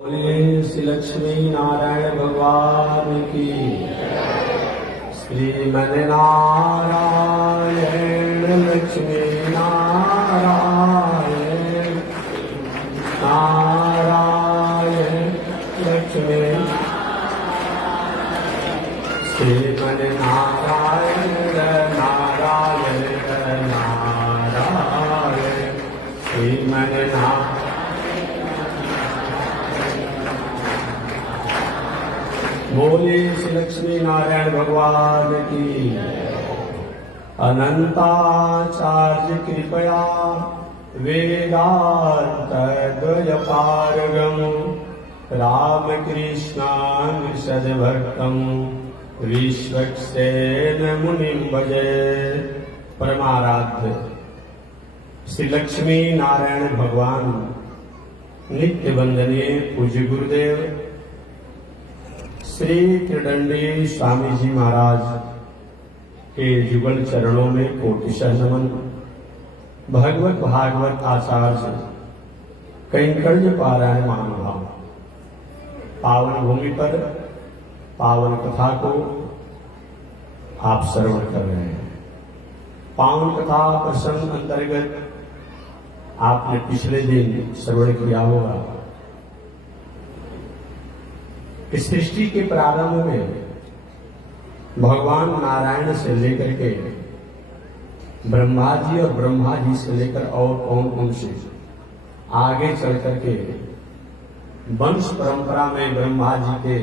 बोलिए श्री लक्ष्मी नारायण भगवान की। श्रीमन नारायण लक्ष्मी नारायण नारायण लक्ष्मी श्रीमन नारायण नारायण नारायण श्रीमन नारायण। बोले श्री लक्ष्मी नारायण भगवान की। अनंताचार्य कृपया वेदांत द्वयपारगम रामकृष्णान सद्भक्तम विश्वक्सेन मुनिम भजे। परमाराध्य श्री लक्ष्मी नारायण भगवान नित्य वंदनीय पूज्य गुरुदेव श्री त्रिदंडी स्वामी जी महाराज के जुगल चरणों में कोटिशः नमन। भगवत भागवत आचार्य कैंकर्य पारायण महानुभाव पावन भूमि पर पावन कथा को आप श्रवण कर रहे हैं। पावन कथा प्रसंग अंतर्गत आपने पिछले दिन श्रवण किया होगा। इस सृष्टि के प्रारंभ में भगवान नारायण से लेकर के ब्रह्मा जी और ब्रह्मा जी से लेकर और कौन कौन से आगे चल करके वंश परंपरा में ब्रह्मा जी के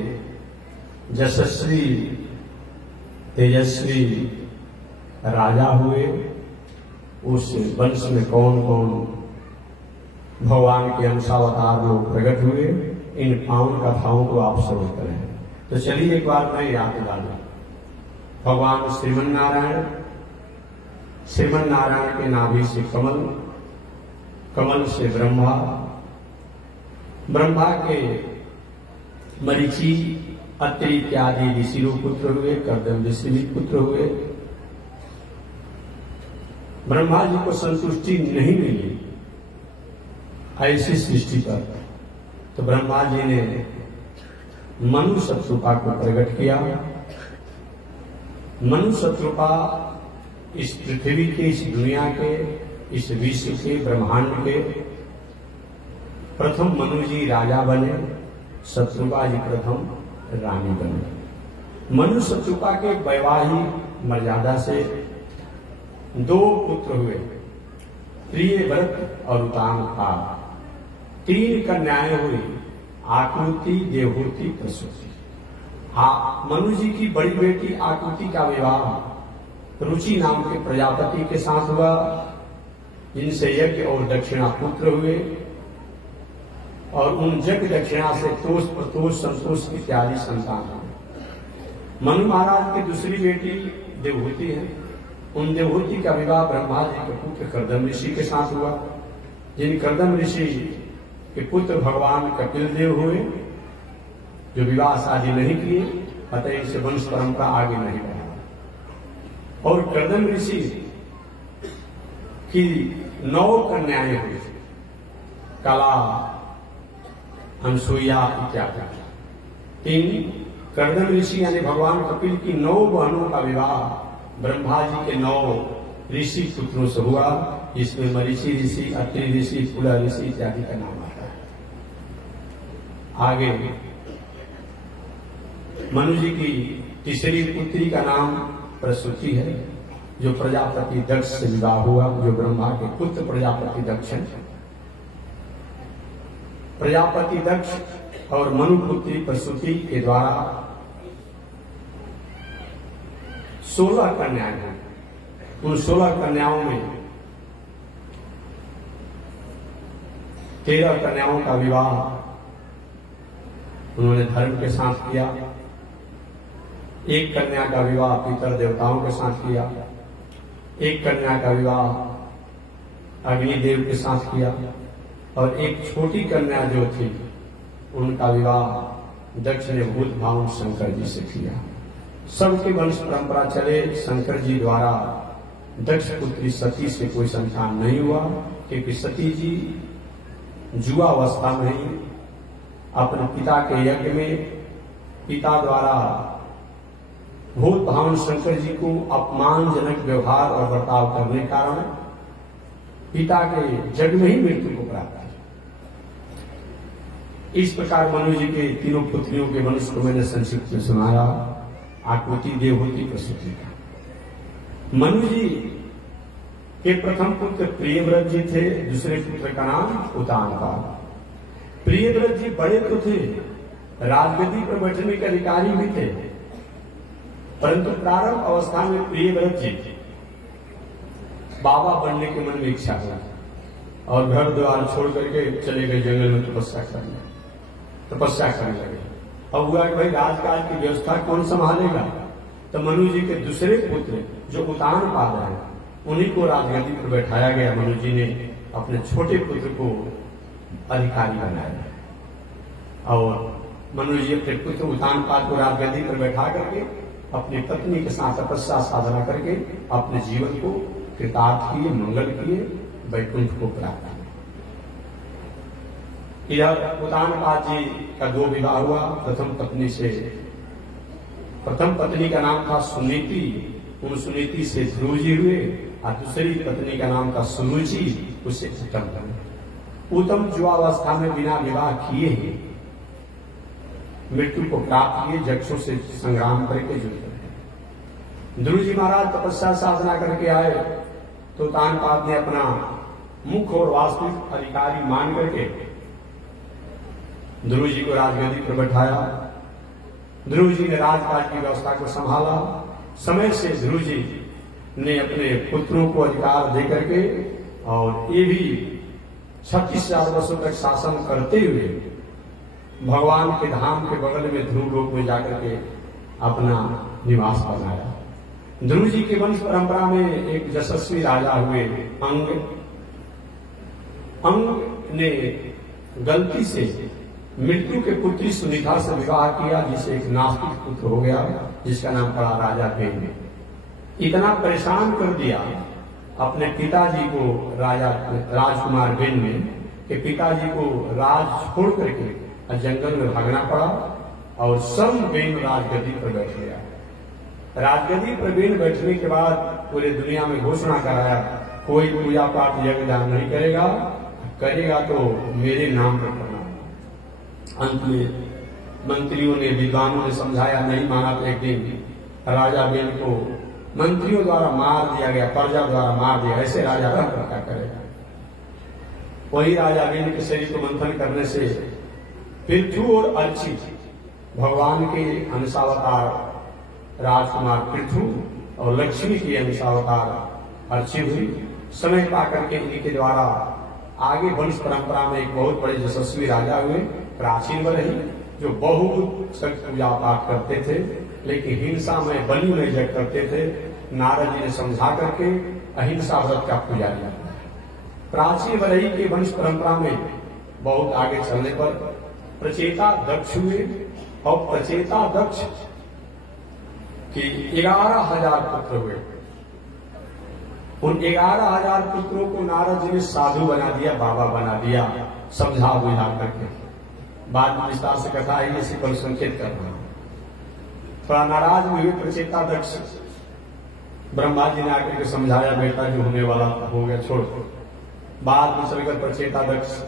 यशस्वी तेजस्वी राजा हुए। उस वंश में कौन कौन भगवान के अंशावतार लोग प्रकट हुए, इन पावन कथाओं को आप श्रवण करें। तो चलिए एक बार मैं याद दिला दूं। भगवान श्रीमन नारायण के नाभि से कमल, कमल से ब्रह्मा, ब्रह्मा के मरीचि अत्रि इत्यादि ऋषि पुत्र हुए, कर्दम ऋषि पुत्र हुए। ब्रह्मा जी को संतुष्टि नहीं मिली ऐसी सृष्टि पर, तो ब्रह्मा जी ने मनु शत्रुपा को प्रकट किया। मनु शत्रुपा इस पृथ्वी के, इस दुनिया के, इस विश्व के, ब्रह्मांड के प्रथम मनु जी राजा बने, शत्रुपा जी प्रथम रानी बने। मनु शत्रुपा के वैवाहिक मर्यादा से दो पुत्र हुए, प्रियव्रत और उतानपाद। तीन कन्याएं हुई, आकृति, देवहूति, प्रसूति। मनु जी की बड़ी बेटी आकृति का विवाह रुचि नाम के प्रजापति के साथ हुआ, जिनसे यज्ञ और दक्षिणा पुत्र हुए। और उन यज्ञ दक्षिणा से तोष, प्रतोष, संतोष इत्यादि संतान हुए। मनु महाराज की दूसरी बेटी देवहूति है। उन देवहूति का विवाह ब्रह्मा जी के पुत्र कर्दम ऋषि के साथ हुआ, जिन कर्दम ऋषि के पुत्र भगवान कपिल देव हुए, जो विवाह शादी नहीं किए, अतः इनसे वंश परंपरा आगे नहीं बढ़ा। और कर्दम ऋषि की 9 कन्याएं हुई, कला, अनसुईया इत्यादि। 3 कर्दम ऋषि यानी भगवान कपिल की 9 बहनों का विवाह ब्रह्मा जी के 9 ऋषि पुत्रों से हुआ, जिसमें मरीचि ऋषि, अत्रि ऋषि, पुला ऋषि इत्यादि का नाम आता है। आगे मनु जी की तीसरी पुत्री का नाम प्रसूति है, जो प्रजापति दक्ष से विवाह हुआ, जो ब्रह्मा के पुत्र प्रजापति दक्ष हैं। प्रजापति दक्ष और मनु पुत्री प्रसूति के द्वारा 16 कन्याएं हैं। उन 16 कन्याओं में 13 कन्याओं का विवाह उन्होंने धर्म के साथ किया। 1 कन्या का विवाह पितर देवताओं के साथ किया। 1 कन्या का विवाह अग्निदेव के साथ किया। और 1 छोटी कन्या जो थी, उनका विवाह दक्ष ने भूत भावन शंकर जी से किया। सबके वंश परंपरा चले। शंकर जी द्वारा दक्ष पुत्री सती से कोई संतान नहीं हुआ, क्योंकि सती जी जुआ अवस्था में ही अपने पिता के यज्ञ में पिता द्वारा भूत भावन शंकर जी को अपमानजनक व्यवहार और बर्ताव करने के कारण पिता के जग में ही मृत्यु को प्राप्त है। इस प्रकार मनु जी के तीनों पुत्रियों के वंश को मैंने संक्षिप्त में सुनाया। आकृति देवहूति प्रसूति का। मनु जी के प्रथम पुत्र प्रियव्रत जी थे, दूसरे पुत्र का नाम उतानपाद। प्रियव्रत जी बड़े तो थे, राजगद्दी पर बैठने के अधिकारी भी थे, परंतु प्रारंभ अवस्था में प्रियव्रत जी बाबा बनने के मन में इच्छा हुई और घर द्वार छोड़ करके चले गए जंगल में तपस्या करने लगे। अब हुआ कि भाई राजकाज की व्यवस्था कौन संभालेगा, तो मनु जी के दूसरे पुत्र जो उतानपाद हैं उन्हीं को राजगद्दी पर बैठाया गया। मनु जी ने अपने छोटे पुत्र को अधिकारी बनाया और मनु जी अपने पुत्र उतानपाद को राजगद्दी पर बैठा करके अपनी पत्नी के साथ तपस्या साधना करके अपने जीवन को कृतार्थ किए, मंगल किए, वैकुंठ को प्राप्त किए। इधर उतानपाद जी का 2 विवाह हुआ। प्रथम पत्नी का नाम था सुनीति, उन सुनीति से ध्रुव जी हुए और दूसरी पत्नी का नाम था सुरुचि, उससे उत्तम बने। उत्तम जुआवस्था में बिना विवाह किए ही मृत्यु को प्राप्त किए, जक्षों से संग्राम करके जुड़ गए। ध्रुव जी महाराज तपस्या साधना करके आए तो उतानपाद ने अपना मुख्य और वास्तविक अधिकारी मान करके ध्रुव जी को राजगद्दी पर बैठाया। ध्रुव जी ने राजकाज की व्यवस्था को संभाला। समय से ध्रुव जी ने अपने पुत्रों को अधिकार दे करके और ये भी 36,000 वर्षों तक शासन करते हुए भगवान के धाम के बगल में ध्रुव लोक में जाकर के अपना निवास बनाया। ध्रुव जी के वंश परंपरा में एक यशस्वी राजा हुए अंग ने गलती से मृत्यु के पुत्री सुनीता से विवाह किया, जिसे एक नास्तिक पुत्र हो गया जिसका नाम पड़ा राजा बेन। इतना परेशान कर दिया अपने पिताजी को राजकुमार बेन ने कि पिताजी को राज छोड़ करके जंगल में भागना पड़ा और स्वयं बेन राजगद्दी पर बैठ गया। राजगद्दी पर बेन बैठने के बाद पूरे दुनिया में घोषणा कराया, कोई पूजा पाठ यज्ञ दान नहीं करेगा तो मेरे नाम पर करना। अंत में मंत्रियों ने, विद्वानों ने समझाया, नहीं माना तो एक दिन राजा बेन को मंत्रियों द्वारा मार दिया गया, प्रजा द्वारा मार दिया। ऐसे राजा रह कर क्या करेगा। वही राजा बेन के शरीर को मंथन करने से पृथु और अर्ची, भगवान के अंशावतार राजकुमार पृथु और लक्ष्मी की अंशावतार अर्ची हुई। समय पाकर के इनके द्वारा आगे वंश परंपरा में एक बहुत बड़े यशस्वी राजा हुए, प्राचीन वही, जो बहुत सख्त पूजा पाठ करते थे लेकिन हिंसा में बलि में जग करते थे। नारद जी ने समझा करके अहिंसा व्रत का पूजा किया। प्राचीन वही के वंश परंपरा में बहुत आगे चलने पर प्रचेता दक्ष हुए और प्रचेता दक्ष के 11,000 पुत्र हुए। उन 11,000 पुत्रों को नारद जी ने साधु बना दिया, बाबा बना दिया, समझा बुझा करके। बाद में विस्तार से कथा है, इसी पर संकेत करना। थोड़ा नाराज हुए प्रचेता दक्ष। ब्रह्मा जी ने आकर के समझाया, बेटा जो होने वाला हो गया छोड़। बाद में चलकर प्रचेता दक्ष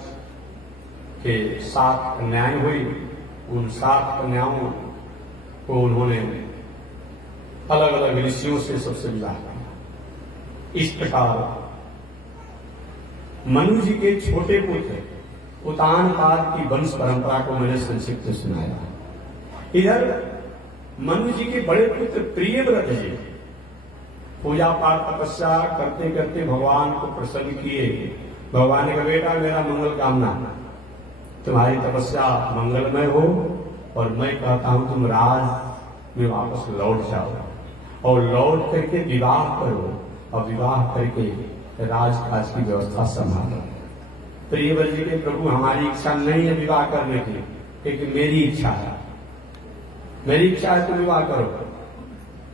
के 7 कन्याएं हुई। उन 7 कन्याओं को उन्होंने अलग अलग ऋषियों से सबसे विवाह किया। इस प्रकार मनु जी के छोटे पुत्र उतानपाद की वंश परंपरा को मैंने संक्षिप्त सुनाया। इधर मनु जी के बड़े पुत्र प्रियव्रत जी पूजा पाठ तपस्या करते करते भगवान को प्रसन्न किए। भगवान ने कहा, बेटा मेरा मंगल कामना, तुम्हारी तपस्या मंगलमय हो और मैं कहता हूं तुम राज में वापस लौट जाओ और लौट करके विवाह करो और विवाह करके राजकाज की व्यवस्था संभालो। प्रियव्रत जी के प्रभु, हमारी इच्छा नहीं है विवाह करने की, क्योंकि मेरी इच्छा है, मेरी इच्छा है तुम विवाह करो।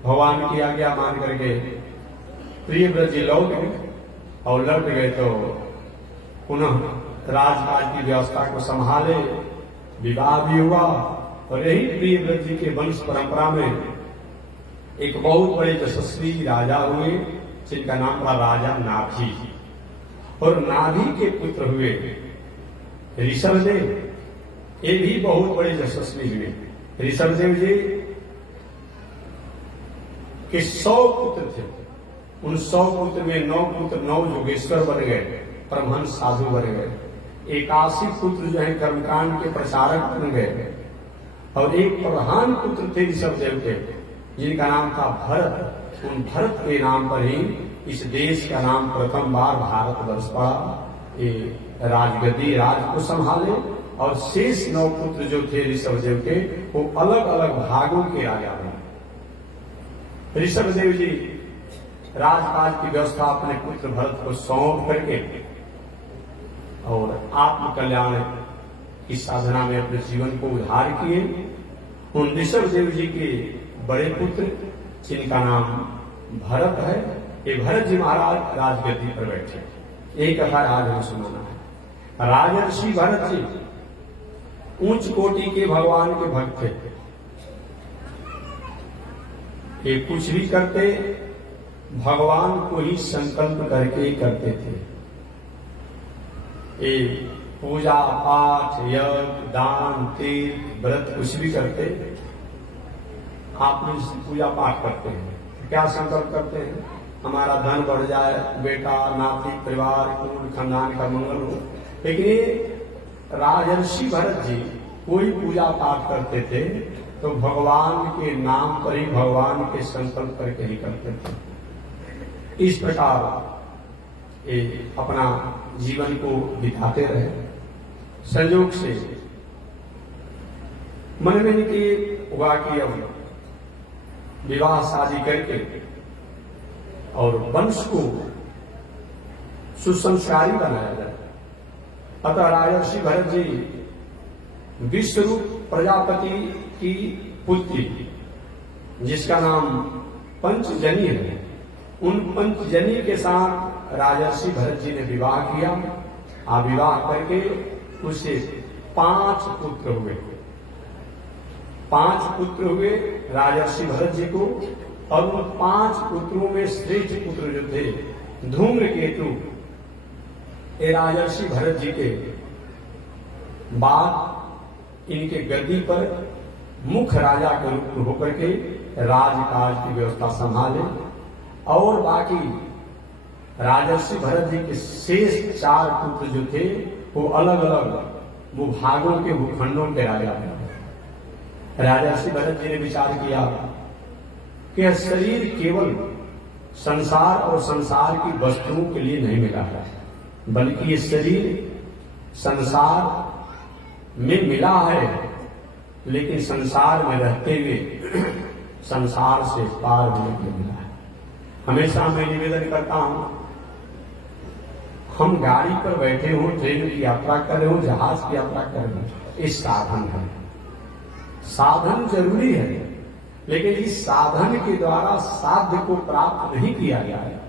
भगवान की आज्ञा मान करके प्रियव्रत जी लौट गए और लौट गए तो पुनः राजकाज की व्यवस्था को संभाले। विवाह भी हुआ। और यही प्रियव्रत जी के वंश परंपरा में एक बहुत बड़े यशस्वी राजा हुए जिनका नाम था राजा नाभि। और नाभि के पुत्र हुए ऋषभदेव, ये भी बहुत बड़े यशस्वी हुए। ऋषभदेव जी के 100 पुत्र थे। उन 100 पुत्र में 9 पुत्र 9 योगेश्वर बन गए, परमहंस साधु बन गए। 81 पुत्र जो है कर्मकांड के प्रचारक बन गए। और एक प्रधान पुत्र थे ऋषभदेव के, जिनका नाम था भरत। उन भरत के नाम पर ही इस देश का नाम प्रथम बार भारतवर्ष पड़ा। ये राजगद्दी राज को संभाले। और शेष 9 पुत्र जो थे ऋषभदेव के, वो अलग अलग भागों के राजा बने। ऋषभदेव जी राजकाज की व्यवस्था अपने पुत्र भरत को सौंप करके और आत्म कल्याण की साधना में अपने जीवन को उद्धार किए। उन ऋषभदेव जी के बड़े पुत्र जिनका नाम भरत है, ये भरत जी महाराज राजगद्दी पर बैठे। एक कथा आज हमें सुनाना है। राजर्षि भरत जी उच्च कोटि के भगवान के भक्त थे। ये कुछ भी करते भगवान को ही संकल्प करके करते थे। ये पूजा पाठ यज्ञ दान तीर्थ व्रत कुछ भी करते, आप पूजा पाठ करते हैं, क्या संकल्प करते हैं? हमारा धन बढ़ जाए, बेटा नाती परिवार कुल खानदान का मंगल हो। लेकिन ये राजर्षि भरत जी कोई पूजा पाठ करते थे तो भगवान के नाम पर ही, भगवान के संकल्प करके ही करते थे। इस प्रकार ये अपना जीवन को बिताते रहे। संयोग से मन में निकली हुआ कि अब विवाह शादी करके और वंश को सुसंस्कारी बनाया जाए। अतः राजर्षि भरत जी विश्वरूप प्रजापति की पुत्री, जिसका नाम पंचजनी है, उन पंचजनी के साथ राजर्षि भरत जी ने विवाह किया। विवाह करके उससे 5 पुत्र हुए। 5 पुत्र हुए राजर्षि भरत जी को। और उन 5 पुत्रों में श्रेष्ठ पुत्र जो थे धूम्रकेतु, ये राजर्षि भरत जी के बाद इनके गद्दी पर मुख्य राजा के रूप में होकर के राजकाज की व्यवस्था संभाले। और बाकी राजर्षि भरत जी के शेष 4 पुत्र जो थे वो अलग अलग भूभागों के भूखंडों के राजा थे। राजर्षि भरत जी ने विचार किया कि शरीर केवल संसार और संसार की वस्तुओं के लिए नहीं मिला है, बल्कि ये शरीर संसार में मिला है, लेकिन संसार में रहते हुए संसार से पार होने के लिए मिला है। हमेशा मैं निवेदन करता हूं, हम गाड़ी पर बैठे हों, ट्रेन की यात्रा कर रहे हो, जहाज की यात्रा कर रहे हो, ये साधन है। साधन जरूरी है, लेकिन इस साधन के द्वारा साध्य को प्राप्त नहीं किया गया है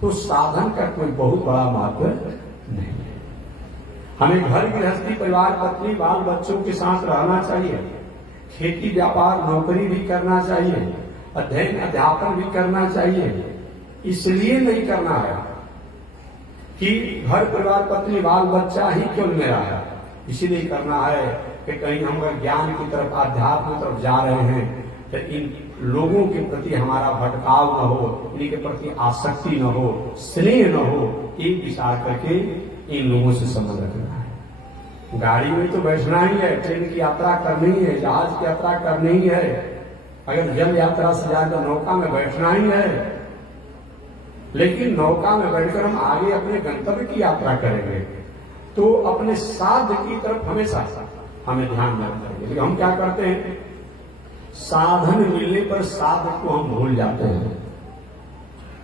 तो साधन का कोई बहुत बड़ा महत्व नहीं है। हमें घर गृहस्थी परिवार पत्नी बाल बच्चों के साथ रहना चाहिए, खेती व्यापार नौकरी भी करना चाहिए, अध्ययन अध्यापन भी करना चाहिए। इसलिए नहीं करना है कि घर परिवार पत्नी बाल बच्चा ही क्यों मेरा है, इसीलिए करना है कि कहीं हम अगर ज्ञान की तरफ अध्यात्म की तरफ जा रहे हैं तो इन लोगों के प्रति हमारा भटकाव न हो, इनके प्रति आसक्ति न हो, स्नेह न हो, एक विचार करके इन लोगों से संबंध रखना है। गाड़ी में तो बैठना ही है, ट्रेन की यात्रा करनी है, जहाज की यात्रा करनी ही है, अगर जल यात्रा से ज्यादा नौका में बैठना ही है। लेकिन नौका में बैठकर हम आगे अपने गंतव्य की यात्रा करेंगे तो अपने साध्य की तरफ हमेशा हमें ध्यान देना चाहिए। लेकिन हम क्या करते हैं, साधन मिलने पर साध्य को हम भूल जाते हैं,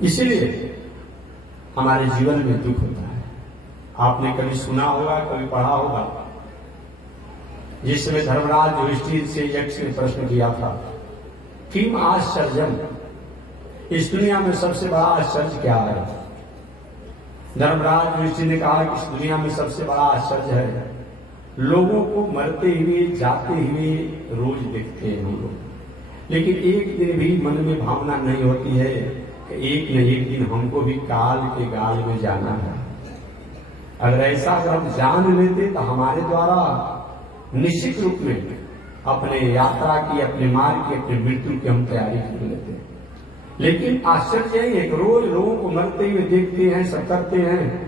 इसीलिए हमारे जीवन में दुख होता है। आपने कभी सुना होगा, कभी पढ़ा होगा, जिसमें धर्मराज युधिष्ठिर से यक्ष ने प्रश्न किया था, किम आश्चर्यम, इस दुनिया में सबसे बड़ा आश्चर्य क्या है? धर्मराज युधिष्ठिर ने कहा कि इस दुनिया में सबसे बड़ा आश्चर्य है लोगों को मरते हुए जाते हुए रोज देखते हैं हम लोग, लेकिन एक दिन भी मन में भावना नहीं होती है कि एक न एक दिन हमको भी काल के गाल में जाना है। अगर ऐसा अगर हम जान लेते तो हमारे द्वारा निश्चित रूप में अपने यात्रा की, अपने मार्ग की, अपनी मृत्यु की हम तैयारी कर लेते हैं। लेकिन आश्चर्य है, एक रोज लोगों को मरते हुए देखते हैं, सब करते हैं।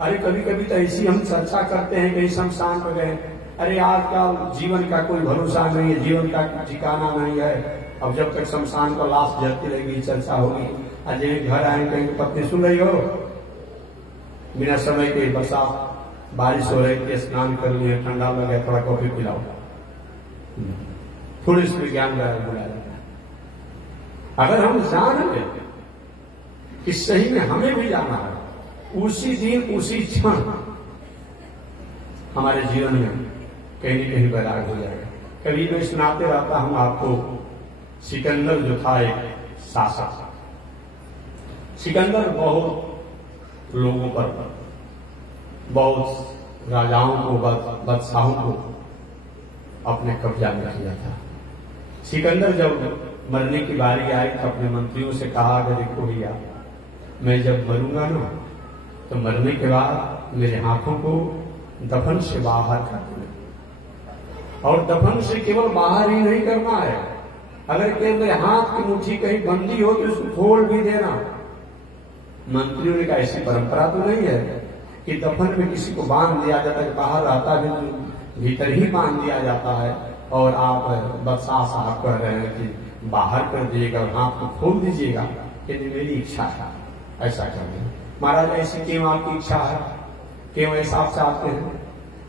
अरे कभी कभी तो ऐसी हम चर्चा करते हैं कहीं शमशान पर गए, अरे आज का जीवन का कोई भरोसा नहीं है, जीवन का ठिकाना नहीं है, अब जब तक शमशान का लाश जलती रहेगी चर्चा होगी। आज घर आए कहीं पत्नी सुन रही हो, बिना समय के बरसात बारिश हो रही थी, स्नान कर लिए, ठंडा लग गया, थोड़ा कॉफी पिलाओ, थोड़ी सी विज्ञान बुलाया जाता है। अगर हम जान ले कि सही में हमें भी जाना है, उसी दिन उसी क्षण हमारे जीवन में कहीं न कहीं बैराग हो जाएगा। कभी मैं सुनाते रहता हूं आपको, सिकंदर जो था एक शासक, सिकंदर बहुत लोगों पर, बहुत राजाओं को, बादशाहों को अपने कब्जा में किया था। सिकंदर जब मरने की बारी आई तो अपने मंत्रियों से कहा कि देखो भैया, मैं जब मरूंगा ना तो मरने के बाद मेरे हाथों को दफन से बाहर कर देना, और दफन से केवल बाहर ही नहीं करना है, अगर केवल मेरे हाथ की मुट्ठी कहीं बंदी हो तो उसको खोल भी देना। मंत्रियों ने कहा ऐसी परंपरा तो नहीं है कि दफन में किसी को बांध दिया जाता है, बाहर रहता है तो भीतर ही बांध दिया जाता है, और आप बादशाह साहब कह रहे हैं कि बाहर कर दीजिएगा और हाथ को खोल दीजिएगा, कि मेरी इच्छा है ऐसा करना। महाराज ऐसी क्यों आपकी इच्छा है, क्यों ऐसा आप चाहते हैं?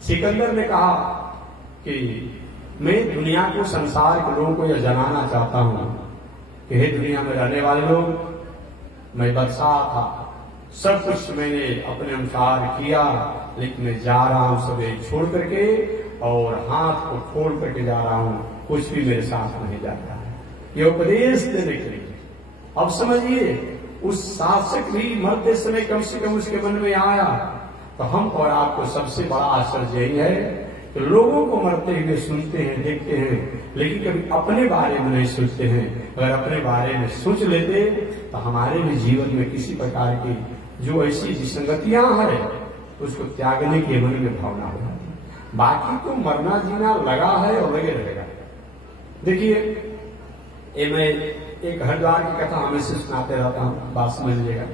सिकंदर ने कहा कि मैं दुनिया को, संसार के लोगों को यह जनाना चाहता हूं कि हे दुनिया में रहने वाले लोग, मैं बादशाह था, सब कुछ मैंने अपने अनुसार किया, लेकिन मैं जा रहा हूं सबे छोड़ करके, और हाथ को खोल करके जा रहा हूं, कुछ भी मेरे साथ नहीं जाता है। ये उपदेश देने के लिए, अब समझिए उस शासक भी मरते समय कम से कम उसके मन में आया। तो हम और आपको सबसे बड़ा आश्चर्य यही है कि लोगों को मरते हुए सुनते हैं, देखते हैं, लेकिन कभी अपने बारे में नहीं सोचते हैं। अगर अपने बारे में सोच लेते तो हमारे भी जीवन में किसी प्रकार की जो ऐसी विसंगतियां हैं उसको त्यागने के मन में भावना हो जाती। बाकी तो मरना जीना लगा है और लगे रहेगा। देखिए, मैं एक हरिद्वार की कथा हमेशा सुनाते रहता हूं, बात समझ लीजिएगा।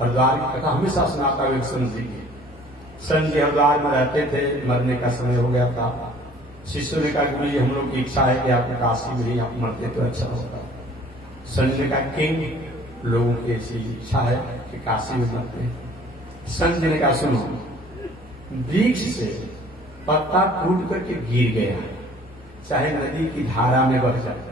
हरिद्वार की कथा हमेशा सुनाता हूं। एक संत जी की, संत जी हरिद्वार में रहते थे, मरने का समय हो गया था। शिष्यों ने कहा गुरु जी, हम लोग की इच्छा है कि आपको काशी में ही आप मरते तो अच्छा होता। संत ने कहा किंग, लोगों की ऐसी इच्छा है कि काशी में मरते हैं। संत जी ने कहा सुनो, वृक्ष से पत्ता टूट करके गिर गया, चाहे नदी की धारा में बह जाए,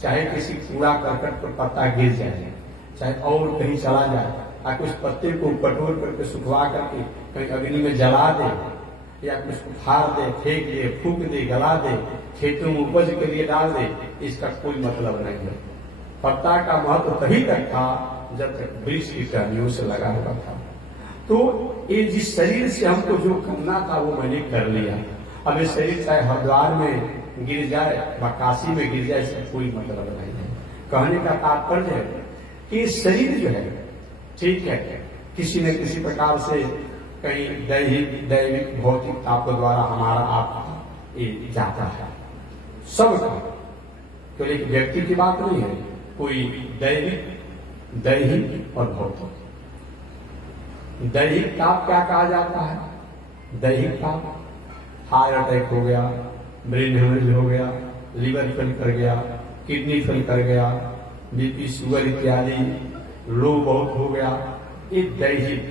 चाहे किसी कूड़ा करकट पर पत्ता गिर जाए, चाहे और कहीं चला जाए, या कुछ पत्ते को कटोर करके सुखवा करके कहीं अग्नि में जला दे, या कुछ को फाड़ दे, फेंक दे, फूक दे, गला दे, खेतों में उपज के लिए डाल दे, इसका कोई मतलब नहीं है। पत्ता का महत्व तभी तक था जब तक वृक्ष की टहनियों से लगा हुआ था। तो ये जिस शरीर से हमको जो करना था वो मैंने कर लिया। अब ये शरीर चाहे हरिद्वार में गिर जाए व काशी में गिर जाए, इसका कोई मतलब नहीं है। कहने का तात्पर्य है कि शरीर जो है ठीक है, किसी न किसी प्रकार से कहीं दैविक भौतिक ताप द्वारा हमारा आप ये जाता है, सबका, तो एक व्यक्ति की बात नहीं है, कोई दैहिक और भौतिक। दैहिक ताप क्या कहा जाता है? दैहिक ताप, हार्ट अटैक हो गया, ब्रेन हेमरेज हो गया, लीवर फेल कर गया, किडनी फेल कर गया, बीपी शुगर इत्यादि लो बहुत हो गया, ये दैहिक।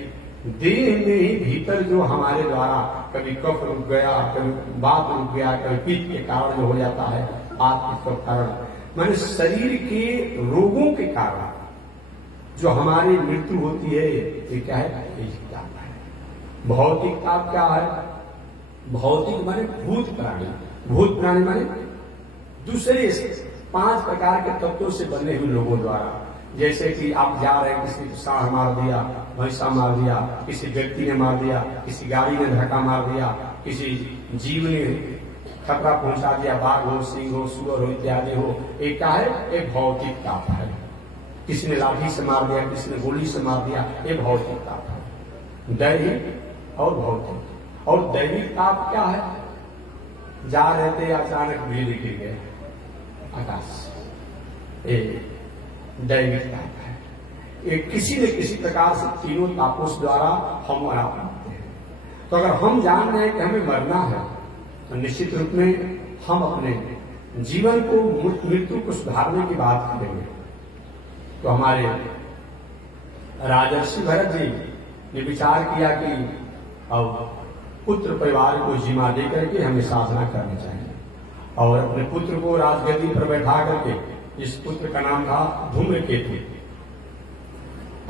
देह में ही भीतर जो हमारे द्वारा कभी कफ रुक गया, कभी बात रुक गया, कभी पित्त के कारण जो हो जाता है, आत्म के कारण, माने शरीर के रोगों के कारण जो हमारी मृत्यु होती है, ये क्या है? ताप है। भौतिक ताप क्या है? भौतिक माने भूत प्राणी, भूत प्राणी माने दूसरे 5 प्रकार के तत्वों से बने हुए लोगों द्वारा। जैसे कि आप जा रहे हैं, किसी को सांड मार दिया, भैंसा मार दिया, किसी व्यक्ति ने मार दिया, किसी गाड़ी ने धक्का मार दिया, किसी जीव ने खतरा पहुंचा दिया, बाघ हो, सिंह हो, सुअर हो इत्यादि हो, एक क्या है, एक भौतिक ताप है। किसी ने लाठी से मार दिया, किसी ने गोली से मार दिया, ये भौतिक ताप है। दैहिक और भौतिक। और दैविक ताप क्या है, जा रहे थे अचानक बिजली गिर गए आकाश, ये दैविक ताप है। ये किसी न किसी प्रकार से तीनों तापों द्वारा हम मरा पाते हैं। तो अगर हम जान रहे हैं कि हमें मरना है तो निश्चित रूप में हम अपने जीवन को, मृत्यु को सुधारने की बात करेंगे। तो हमारे राजर्षि भरत जी ने विचार किया कि अब पुत्र परिवार को जिम्मा दे करके हमें साधना करनी चाहिए, और अपने पुत्र को राजगद्दी पर बैठा करके, इस पुत्र का नाम था धूम्रकेतु,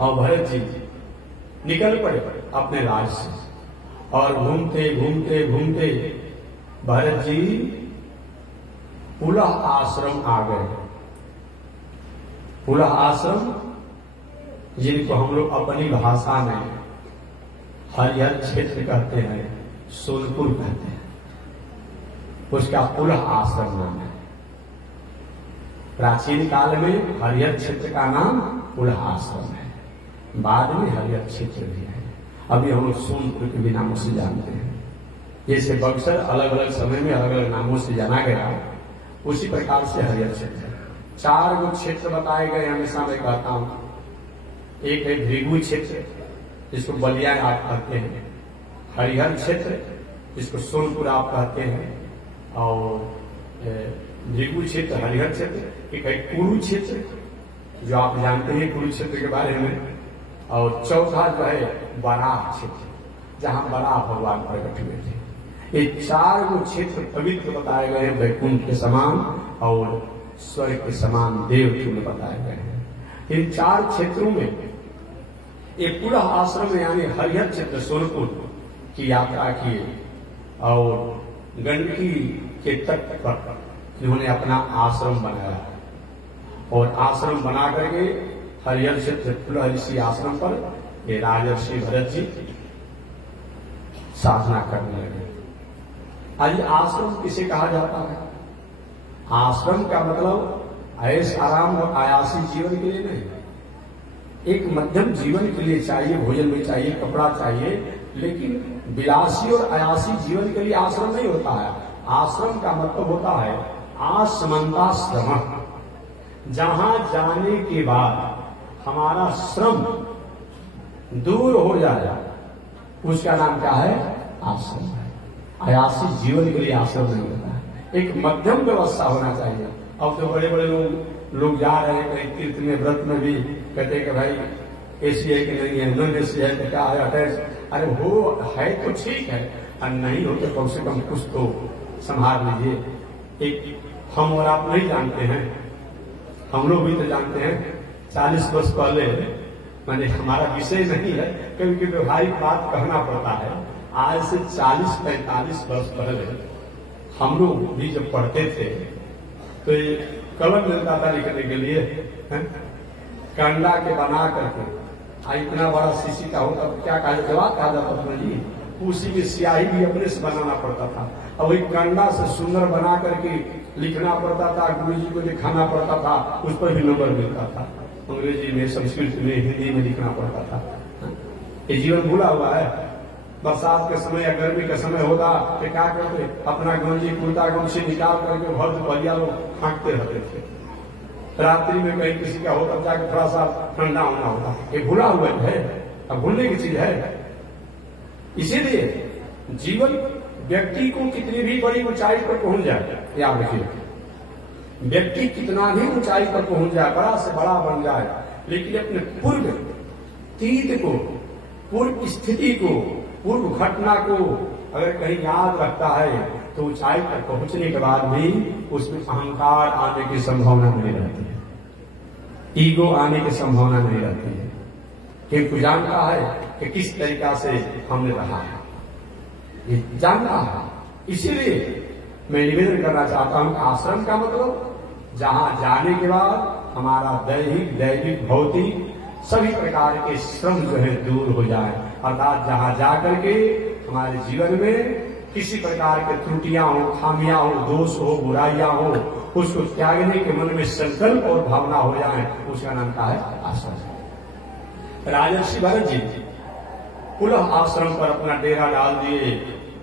और भरत जी निकल पड़े अपने राज से। और घूमते घूमते घूमते भरत जी पुलह आश्रम आ गए। पुलह आश्रम, जिनको हम लोग अपनी भाषा में हरिहर क्षेत्र कहते हैं, सोनपुर कहते हैं, उसका पुलह आश्रम नाम है। प्राचीन काल में हरिहर क्षेत्र का नाम पुलह आश्रम है, बाद में हरिहर क्षेत्र भी है। अभी हम लोग सोनपुर के भी नामों से जानते हैं। जैसे बक्सर अलग अलग समय में अलग अलग नामों से जाना गया, उसी प्रकार से हरिहर क्षेत्र। 4 गो क्षेत्र बताए गए, हमेशा मैं कहता हूं। एक है भृगु क्षेत्र, जिसको बलिया आप कहते हैं, हरिहर क्षेत्र जिसको सोनपुर आप कहते हैं, और भृगु क्षेत्र, हरिहर क्षेत्र। एक है कुरुक्षेत्र, जो आप जानते हैं कुरुक्षेत्र के बारे में। और चौथा जो है वराह क्षेत्र, जहां वराह भगवान प्रकट हुए थे। ये 4 गो क्षेत्र पवित्र बताए गए हैं, वैकुंठ के समान और स्वर्ग के समान देवत्व में बताए गए हैं। इन 4 क्षेत्रों में एक पुलह आश्रम यानी हरिहर क्षेत्र सोनपुर की यात्रा किए, और गंडकी के तट पर इन्होंने अपना आश्रम बनाया, और आश्रम बना करके हरिहर क्षेत्र पुलह ऋषि आश्रम पर ये राजर्षि भरत जी साधना करने लगे। आज आश्रम किसे कहा जाता है? आश्रम का मतलब ऐश आराम और आयासी जीवन के लिए नहीं, एक मध्यम जीवन के लिए चाहिए, भोजन भी चाहिए, कपड़ा चाहिए, लेकिन विलासी और आयासी जीवन के लिए आश्रम नहीं होता है। आश्रम का मतलब होता है आसमंताश्रम, जहां जाने के बाद हमारा श्रम दूर हो जाए, उसका नाम क्या है? आश्रम है। आयासी जीवन के लिए आश्रम नहीं होता है, एक मध्यम व्यवस्था होना चाहिए। अब तो बड़े बड़े लोग जा रहे हैं कहीं तीर्थ में, व्रत में भी कहते हैं कि भाई एसी है कि नहीं है, नॉन एसी है तो क्या है, अटैच। अरे वो है तो ठीक है, और नहीं हो तो कम से कम कुछ तो संभाल लीजिए। एक हम और आप नहीं जानते हैं, हम लोग भी तो जानते हैं। 40 वर्ष पहले, मैंने हमारा विषय नहीं है, क्योंकि व्यवहारिक बात कहना पड़ता है। आज से 40-45 वर्ष पहले हम लोग भी जब पढ़ते थे तो ये कलम मिलता था लिखने के लिए, कंडा के बना करके, इतना बड़ा शीशी का होता, क्या कहा जाता था जी, उसी की स्याही भी अपने से बनाना पड़ता था, और वही कंडा से सुंदर बना करके लिखना पड़ता था, गुरु जी को दिखाना पड़ता था, उस पर भी नंबर मिलता था। अंग्रेजी में, संस्कृत में, हिंदी में लिखना पड़ता था। ये जीवन भूला हुआ है। बरसात के समय या गर्मी का समय होता तो क्या करते, अपना गंजी कुर्ता गमछी निकाल करके भर दुपहिया लोग फाँकते रहते थे। रात्रि में कहीं किसी का होता जाकर थोड़ा सा ठंडा होना होता, ये भूला हुआ है, अब भूलने की चीज है। इसीलिए जीवन व्यक्ति को कितनी भी बड़ी ऊंचाई पर पहुंच जाए, याद रखिए, व्यक्ति कितना भी ऊंचाई पर पहुंच जाए, बड़ा से बड़ा बन जाए, लेकिन अपने पूर्व तीत को, पूर्व स्थिति को, पूर्व घटना को अगर कहीं याद रखता है तो ऊंचाई पर पहुंचने के बाद भी उसमें अहंकार आने की संभावना नहीं रहती है, ईगो आने की संभावना नहीं रहती है, क्योंकि जानता है कि किस तरीका से हमने रहा है, ये जानता है। इसीलिए मैं निवेदन करना चाहता हूं कि आश्रम का मतलब जहां जाने के बाद हमारा दैहिक, दैविक, भौतिक सभी प्रकार के श्रम जो है दूर हो जाए, अर्थात जहां जाकर के हमारे जीवन में किसी प्रकार के त्रुटियां हो, खामियां हो, दोष हो, बुराइयां हो, उसको त्यागने के मन में संकल्प और भावना हो जाए, उसका नाम क्या है? आश्रम। राजर्षि भरत जी पुनः आश्रम पर अपना डेरा डाल दिए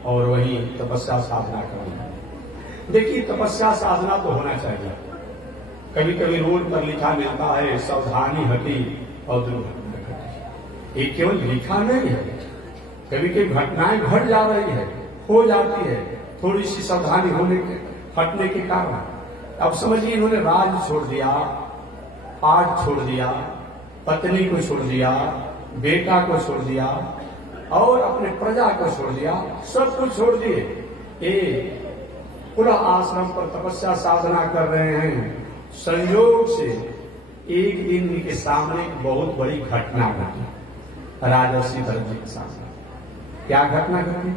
और वही तपस्या साधना कर। देखिए, तपस्या साधना तो होना चाहिए। कभी कभी रोड पर लिखा मिलता है, सावधानी हटी और दुर्घटना घटी। ये केवल लिखा नहीं है, कभी कभी घटनाएं घट जा रही है, हो जाती है, थोड़ी सी सावधानी होने के हटने के कारण। अब समझिए, इन्होंने राज छोड़ दिया, पाठ छोड़ दिया, पत्नी को छोड़ दिया, बेटा को छोड़ दिया और अपने प्रजा को छोड़ दिया, सब कुछ छोड़ दिए। ये पुनः आश्रम पर तपस्या साधना कर रहे हैं। संयोग से एक दिन इनके सामने एक बहुत बड़ी घटना घटी राजर्षि भरत जी के सामने। क्या घटना घटी?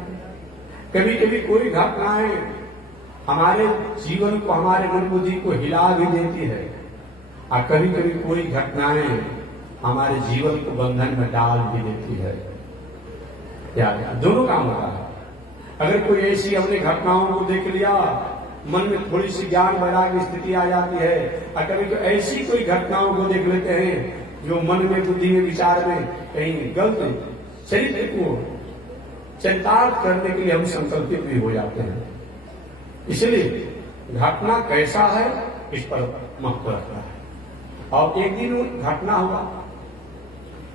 कभी कभी कोई घटनाएं हमारे जीवन को, हमारे मन बुद्धि को हिला भी देती है, और कभी कभी कोई घटनाएं हमारे जीवन को बंधन में डाल भी देती है। क्या दोनों काम होता है। अगर कोई ऐसी हमने घटनाओं को देख लिया, मन में थोड़ी सी ज्ञान वैराग्य स्थिति आ जाती है, और कभी तो ऐसी कोई घटनाओं को देख लेते हैं जो मन में, बुद्धि में, विचार में कहीं गलत चरित्र को चरितार्थ करने के लिए हम संकल्पित भी हो जाते हैं। इसलिए घटना कैसा है इस पर महत्व रखता है। और एक दिन घटना हुआ,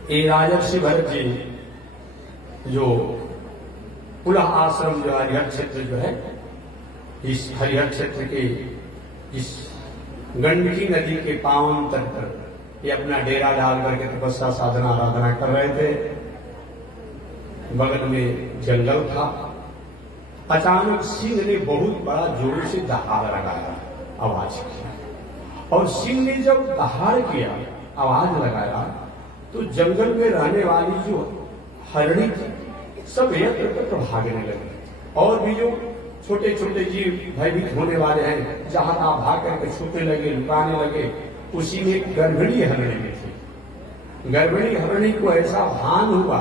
ये राजर्षि भरत जी जो पुनः आश्रम जो हरिहर क्षेत्र जो है, इस हरिहर क्षेत्र के इस गंडकी नदी के पावन तट पर ये अपना डेरा डाल करके तपस्या साधना आराधना कर रहे थे। बगल में जंगल था। अचानक सिंह ने बहुत बड़ा जोर से दहाड़ लगाया, आवाज किया, और सिंह ने जब दहाड़ किया, आवाज लगाया, तो जंगल में रहने वाली जो हरणी थी सब यत्र भागने लगे, और भी जो छोटे छोटे जीव भयभीत होने वाले हैं जहां तहां भाग करके छूटने लगे, लुकाने लगे। उसी में एक गर्भिणी हरणी भी थी। गर्भिणी हरणी को ऐसा भान हुआ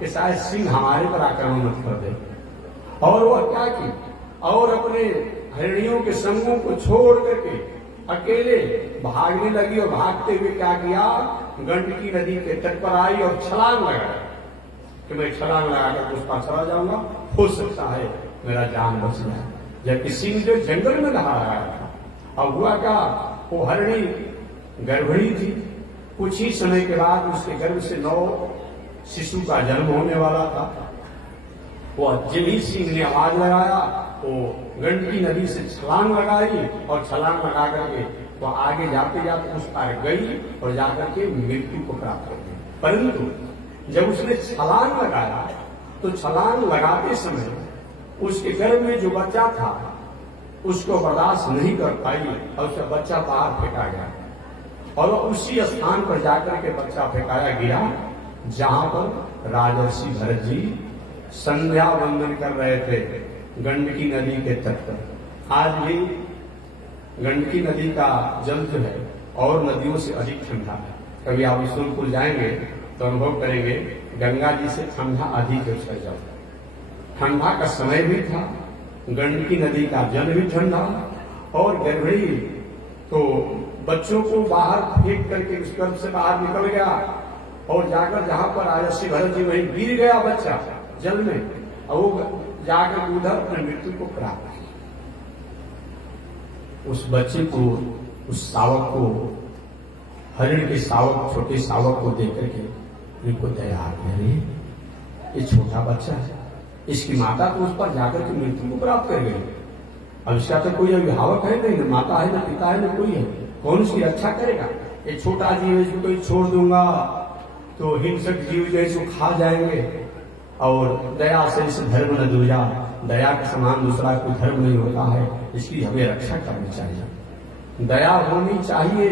कि शायद सिंह हमारे पर आक्रमण मत कर दे, और वह क्या की, और अपने हरणियों के संगों को छोड़ करके अकेले भागने लगी, और भागते हुए क्या किया, गंडकी नदी के तट पर आई और छलांग लगाया कि मैं छलांग लगाकर उस पर चला जाऊंगा, हो सकता है मेरा जान बच जाए। जबकि सिंह जो जंगल में रहा था, अब हुआ क्या, वो हरणी गर्भिणी थी। कुछ ही समय के बाद उसके गर्भ से 9 शिशु का जन्म होने वाला था। वो जब ही सिंह ने आवाज लगाया, वो गंडकी नदी से छलांग लगाई, और छलांग लगा करके वो आगे जाते जाते उस पार गई और जाकर के मृत्यु को प्राप्त कर गई। परंतु जब उसने छलांग लगाया, तो छलांग लगाते समय उसके गर्भ में जो बच्चा था उसको बर्दाश्त नहीं कर पाई, और उसका बच्चा बाहर फेंका गया, और उसी स्थान पर जाकर के बच्चा फेंकाया गया जहां पर राजर्षि भरत जी संध्या वंदन कर रहे थे गंडकी नदी के तट पर। आज भी गंडकी नदी का जल जो है और नदियों से अधिक ठंडा है। कभी आप सोनपुर जाएंगे तो अनुभव करेंगे, गंगा जी से ठंडा अधिक है उसका जल। ठंडा का समय भी था, गंडकी नदी का जल भी ठंडा, और गर्भिणी तो बच्चों को बाहर फेंक करके उस गर्भ से बाहर निकल गया, और जाकर जहां पर राजर्षि भरत जी वहीं गिर गया बच्चा जल में, और वो जाकर उधर अपने मृत्यु को प्राप्त किया। उस बच्चे को, उस शावक को, हरिण के शावक, छोटे शावक को देख करके उनको दया आ गई, ये छोटा बच्चा है, इसकी माता तो उस पर जाकर के मृत्यु को प्राप्त कर गई। अब इसका तो कोई अभिभावक है नहीं, न माता है, न पिता है, न कोई है, कौन उसकी रक्षा करेगा? ये छोटा जीव है, इसको छोड़ दूंगा तो हिंसक जीव जो इसको खा जाएंगे, और दया से इस धर्म न दूजा, दया के समान दूसरा कोई धर्म नहीं होता है, इसकी हमें रक्षा करनी चाहिए। दया होनी चाहिए,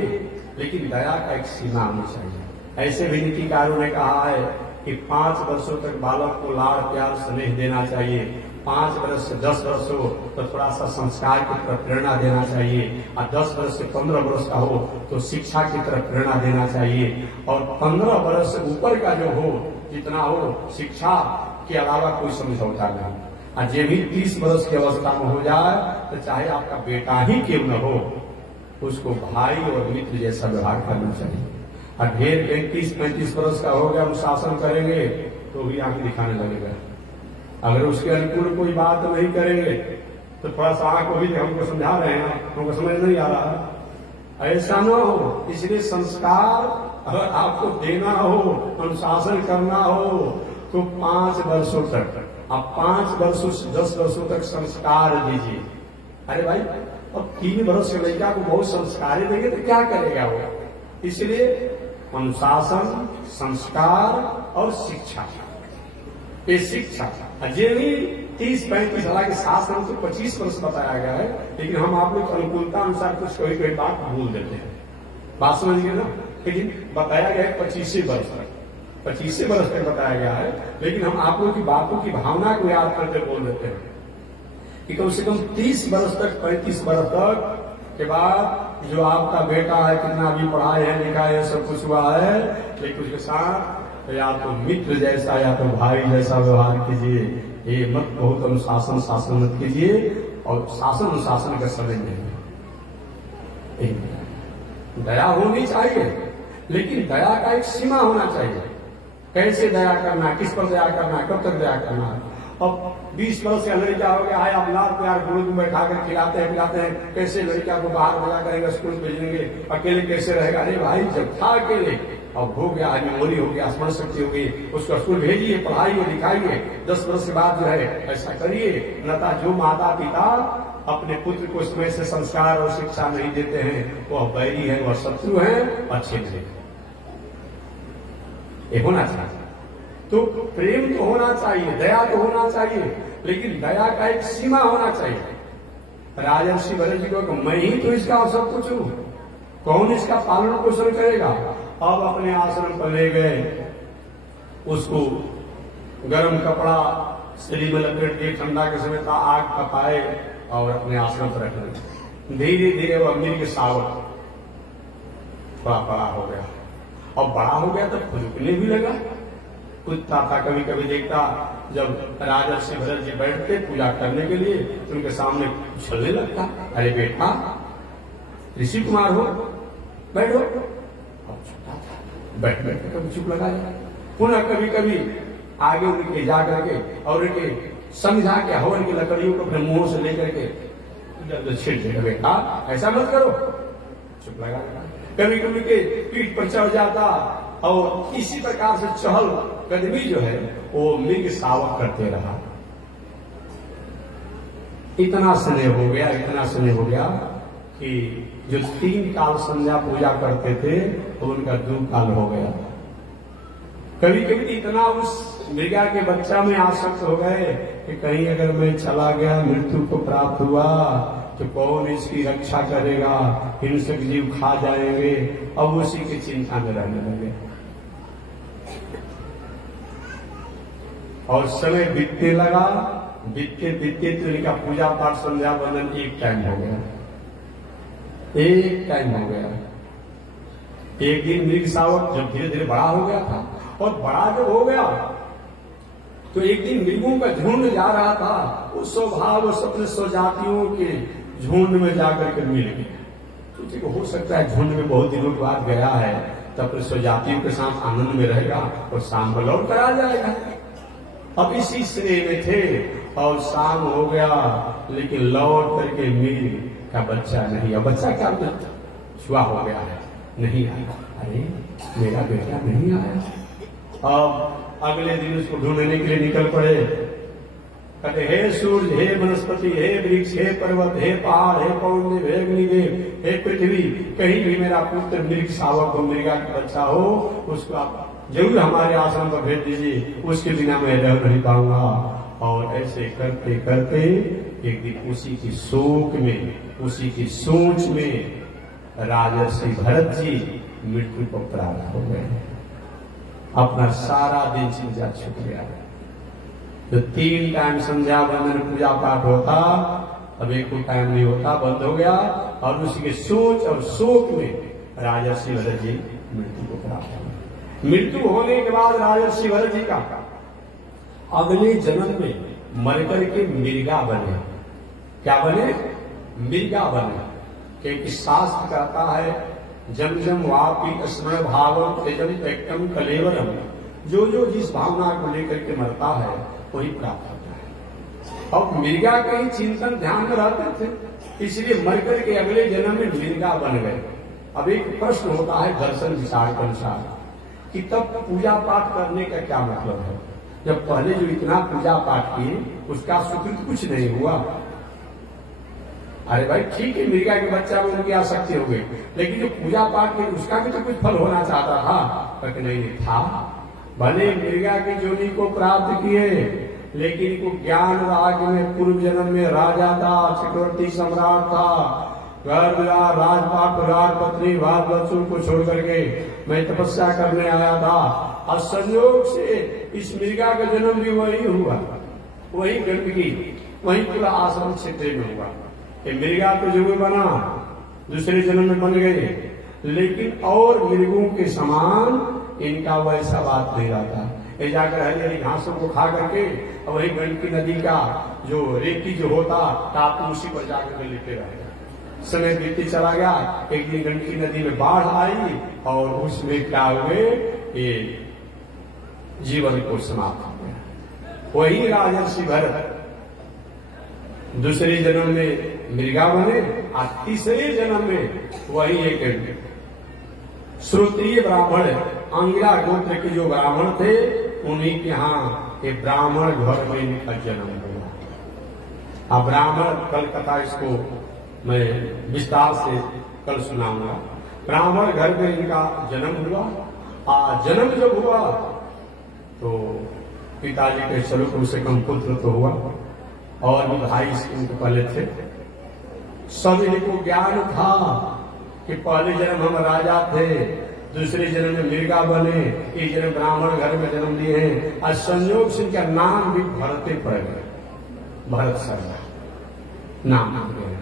लेकिन दया का एक सीमा होनी चाहिए। ऐसे भी नीतिकारों ने कहा है कि 5 वर्षों तक बालक को लाड़ प्यार स्नेह देना चाहिए, 5 वर्ष से 10 वर्ष हो तो थोड़ा सा संस्कार की तरफ प्रेरणा देना चाहिए, और 10 वर्ष से 15 वर्ष का हो तो शिक्षा की तरफ प्रेरणा देना चाहिए, और 15 वर्ष से ऊपर का जो हो, जितना हो, शिक्षा के अलावा कोई समझौता नहीं। और जे भी 30 वर्ष की अवस्था में हो जाए तो चाहे आपका बेटा ही क्यों न हो, उसको भाई और मित्र जैसा व्यवहार करना चाहिए। और ढेर 35-35 वर्ष का हो गया, अनुशासन करेंगे तो भी आंख दिखाने लगेगा। अगर उसके अनुकूल कोई बात नहीं करेंगे तो थोड़ा सा आंख को भी हमको समझा रहे हैं, हमको समझ नहीं आ रहा, ऐसा न हो। इसलिए संस्कार अगर आपको देना हो, अनुशासन करना हो तो 5 वर्षों तक आप 5 वर्षों से 10 वर्षों तक संस्कार दीजिए। अरे भाई, अब 3 वर्ष के लड़का को बहुत संस्कार देंगे तो क्या करेगा वो? इसलिए अनुशासन, संस्कार और शिक्षा, ये शिक्षा जे भी 30-35, हालांकि शास्त्र तो 25 वर्ष बताया गया है, लेकिन हम आप लोग अनुकूलता अनुसार कुछ कोई कोई बात भूल देते हैं। बात समझिए ना, लेकिन बताया गया है 25 वर्ष तक, 25 वर्ष तक बताया गया है, लेकिन हम आप लोग की बातों की भावना को याद करके बोल देते हैं कि कम से कम 30 वर्ष तक, 35 वर्ष तक के बाद जो आपका बेटा है, कितना भी पढ़ाई है, लिखा है, सब कुछ हुआ है, लेकिन उसके साथ या तो मित्र जैसा या तो भाई जैसा व्यवहार कीजिए। ये मत बहुत अनुशासन शासन मत कीजिए, और शासन अनुशासन का समय नहीं। दया होनी चाहिए, लेकिन दया का एक सीमा होना चाहिए। कैसे दया करना, किस पर दया करना, कब तक दया करना। अब 20 वर्ष का लड़का हो गया है, आप लाख प्यार गुरु में बैठा कर खिलाते हैं पिलाते हैं, कैसे लड़का को बाहर मजा करेंगे, स्कूल भेजेंगे, अकेले कैसे रहेगा? अरे भाई, जब था अकेले, अब हो गया, मेमोरी हो गया, स्मरण शक्ति हो गई, उसको स्कूल भेजिए, पढ़ाइए, लिखाइए। 10 वर्ष के बाद जो है ऐसा करिए। नता जो माता पिता अपने पुत्र को समय से संस्कार और शिक्षा नहीं देते हैं, वह बैरी है, वह शत्रु है, अच्छे नहीं। ये होना चाहिए। तो प्रेम तो होना चाहिए, दया तो होना चाहिए, लेकिन दया का एक सीमा होना चाहिए। राजर्षि भरत जी को मैं ही तो इसका सब कुछ हूं, कौन इसका पालन पोषण करेगा? अब अपने आश्रम पर ले गए, उसको गर्म कपड़ा शरीर में लपेट दिए, ठंडा के समय था, आग तपाए और अपने आश्रम पर रख दिए। धीरे धीरे वह मिर्ग शावक थोड़ा बड़ा हो गया, और बड़ा हो गया तो फुदकने भी लगा। कुत्ता था, कभी कभी देखता जब राजर्षि भरत जी बैठते पूजा करने के लिए तो उनके सामने उछलने लगता। अरे बेटा, ऋषि कुमार हो, बैठो। अब छोटा था, बैठ बैठ कर कभी चुप लगा जाए। पुनः कभी कभी आगे उनके जा करके और उनके समझा के हवन की लकड़ियों को अपने मुंह से लेकर के छिड़ देगा, बेटा ऐसा मत करो, चुप लगा। कभी कभी के पीठ पर चढ़ जाता, और इसी प्रकार से चहल कदमी जो है वो मृग शावक करते रहा। इतना स्नेह हो गया, इतना स्नेह हो गया कि जो 3 काल संध्या पूजा करते थे तो उनका 2 काल हो गया। कभी कभी इतना उस मृगा के बच्चा में आसक्त हो गए कि कहीं अगर मैं चला गया, मृत्यु को प्राप्त हुआ तो कौन इसकी रक्षा करेगा, हिंसक जीव खा जाएंगे। अब उसी की चिंता में रहने लगे, और समय बीतने लगा। बीतते बीतते तो इनका पूजा पाठ संध्या वंदन एक टाइम हो गया, एक टाइम हो गया। एक दिन मृग शावक जब धीरे धीरे बड़ा हो गया था, और बड़ा जब हो गया तो एक दिन मृगों का झुंड जा रहा था, उस स्वभाव और अपने स्वजातियों के झुंड में जाकर के मिल गया। तो देखो, हो सकता है झुंड में बहुत दिनों के बाद गया है तो अपने स्वजातियों के साथ आनंद में रहेगा और शाम को लौट कर आ जाएगा। अब इसी स्नेह में थे, और शाम हो गया, लेकिन लौट करके मृग का बच्चा नहीं। अब बच्चा क्या छुआ हो गया है, नहीं आया। अरे मेरा बेटा नहीं आया। अब अगले दिन उसको ढूंढने के लिए निकल पड़े। कहते, हे सूर्य, हे वनस्पति, हे वृक्ष, हे पर्वत, हे पहाड़, हे पौर्णिम, हे अग्निदेव, हे पृथ्वी, कहीं भी मेरा पुत्र मृग शावक हो, मृगा का बच्चा हो, उसको आप जरूर हमारे आश्रम पर भेज दीजिए, उसके बिना मैं रह नहीं पाऊंगा। और ऐसे करते करते एक दिन उसी की शोक में, उसी की सोच में राजर्षि भरत जी मृत्यु को प्राप्त हो गए। अपना सारा दिन चिंता छूट गया। जो 3 टाइम संध्या वंदन पूजा पाठ होता, अब एक टाइम नहीं होता, बंद हो गया। और उसी के सोच और शोक में राजर्षि भरत जी मृत्यु को प्राप्त हो। मृत्यु होने के बाद राजर्षि भरत जी का अगले जन्म में मरकर के मिर्गा बने। क्या बने? मिर्गा बने। क्योंकि शास्त्र कहता है जम जम वापी स्मरण भावम तेजम त्यक्तम कलेवरम, जो जो जिस भावना को लेकर के मरता है वही प्राप्त होता है। अब मिर्गा का ही चिंतन ध्यान में रहते थे, इसलिए मरकर के अगले जन्म में मिर्गा बन गए। अब एक प्रश्न होता है दर्शन विचार के अनुसार कि तब पूजा पाठ करने का क्या मतलब है? जब पहले जो इतना पूजा पाठ किए उसका सुकृत कुछ नहीं हुआ। अरे भाई ठीक है, मिर्गा के बच्चा में उनकी आसक्ति हो गई, लेकिन जो पूजा पाठ किए उसका भी तो कुछ फल होना चाहता था, पर नहीं था। भले मिर्गा की जोनी को प्राप्त किए, लेकिन इनको ज्ञान रहा कि मैं पूर्व जन्म में राजा था, चक्रवर्ती सम्राट था, घर द्वार राजपाट राजपत्नी बाल बच्चों को छोड़ करके मैं तपस्या करने आया था। और संयोग से इस मिर्गा का जन्म भी वही हुआ, वही गंदगी, वही पूरा आश्रम क्षेत्र में हुआ। ये मिर्गा तो जरूर बना, दूसरे जन्म में बन गए, लेकिन और मृगों के समान इनका वैसा बात नहीं रहता। ये जाकर हरी हरी घासों को खा करके और वही गंडकी नदी का जो रेती जो होता टापू उसी पर जाकर लेते रहे। समय बीतते चला गया, एक दिन गंडकी नदी में बाढ़ आई और उसमें क्या हुए, ये जीवन को समाप्त हो गया। वही राजर्षि भरत दूसरे जन्म में मृगा बने और तीसरे जन्म में वही एक श्रोत्रिय ब्राह्मण अंगिरा गोत्र के जो ब्राह्मण थे उन्हीं के यहाँ एक ब्राह्मण घर में इनका जन्म हुआ। अब ब्राह्मण कल कथा इसको मैं विस्तार से कल सुनाऊंगा। ब्राह्मण घर में इनका जन्म हुआ। जन्म जब हुआ तो पिताजी के चलो कम से कम पुत्र तो हुआ, और भी भाई इनके पहले थे। सब इनको ज्ञान था कि पहले जन्म हम राजा थे, दूसरे जन्म में मिर्गा बने, एक जन्म ब्राह्मण घर में जन्म लिए हैं। और संयोग से इनका नाम भी भरते पड़ गए, भरत सरदार नाम गया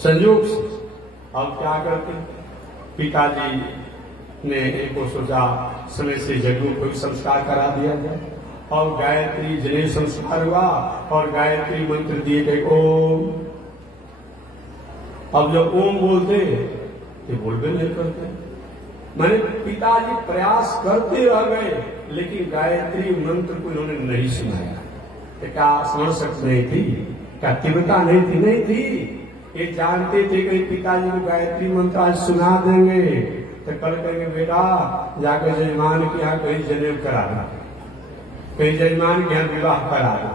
संयोग से। अब क्या करते, पिताजी ने इनको सोचा समय से जगह कोई संस्कार करा दिया जाए, और गायत्री जने संस्कार हुआ और गायत्री मंत्र दिए गए ओम। अब जब ओम बोलते ये बोलबे नहीं करते, मैंने पिताजी प्रयास करते रह गए, लेकिन गायत्री मंत्र को इन्होंने नहीं सुनाया। क्या स्मरण शक्ति नहीं थी, क्या तीव्रता नहीं थी? नहीं थी। ये जानते थे कि पिताजी को गायत्री मंत्र आज सुना देंगे तो कल कहेंगे बेटा जाकर जजमान के यहाँ कहीं जनेऊ करा दो, कहीं जजमान के यहाँ विवाह करा दो,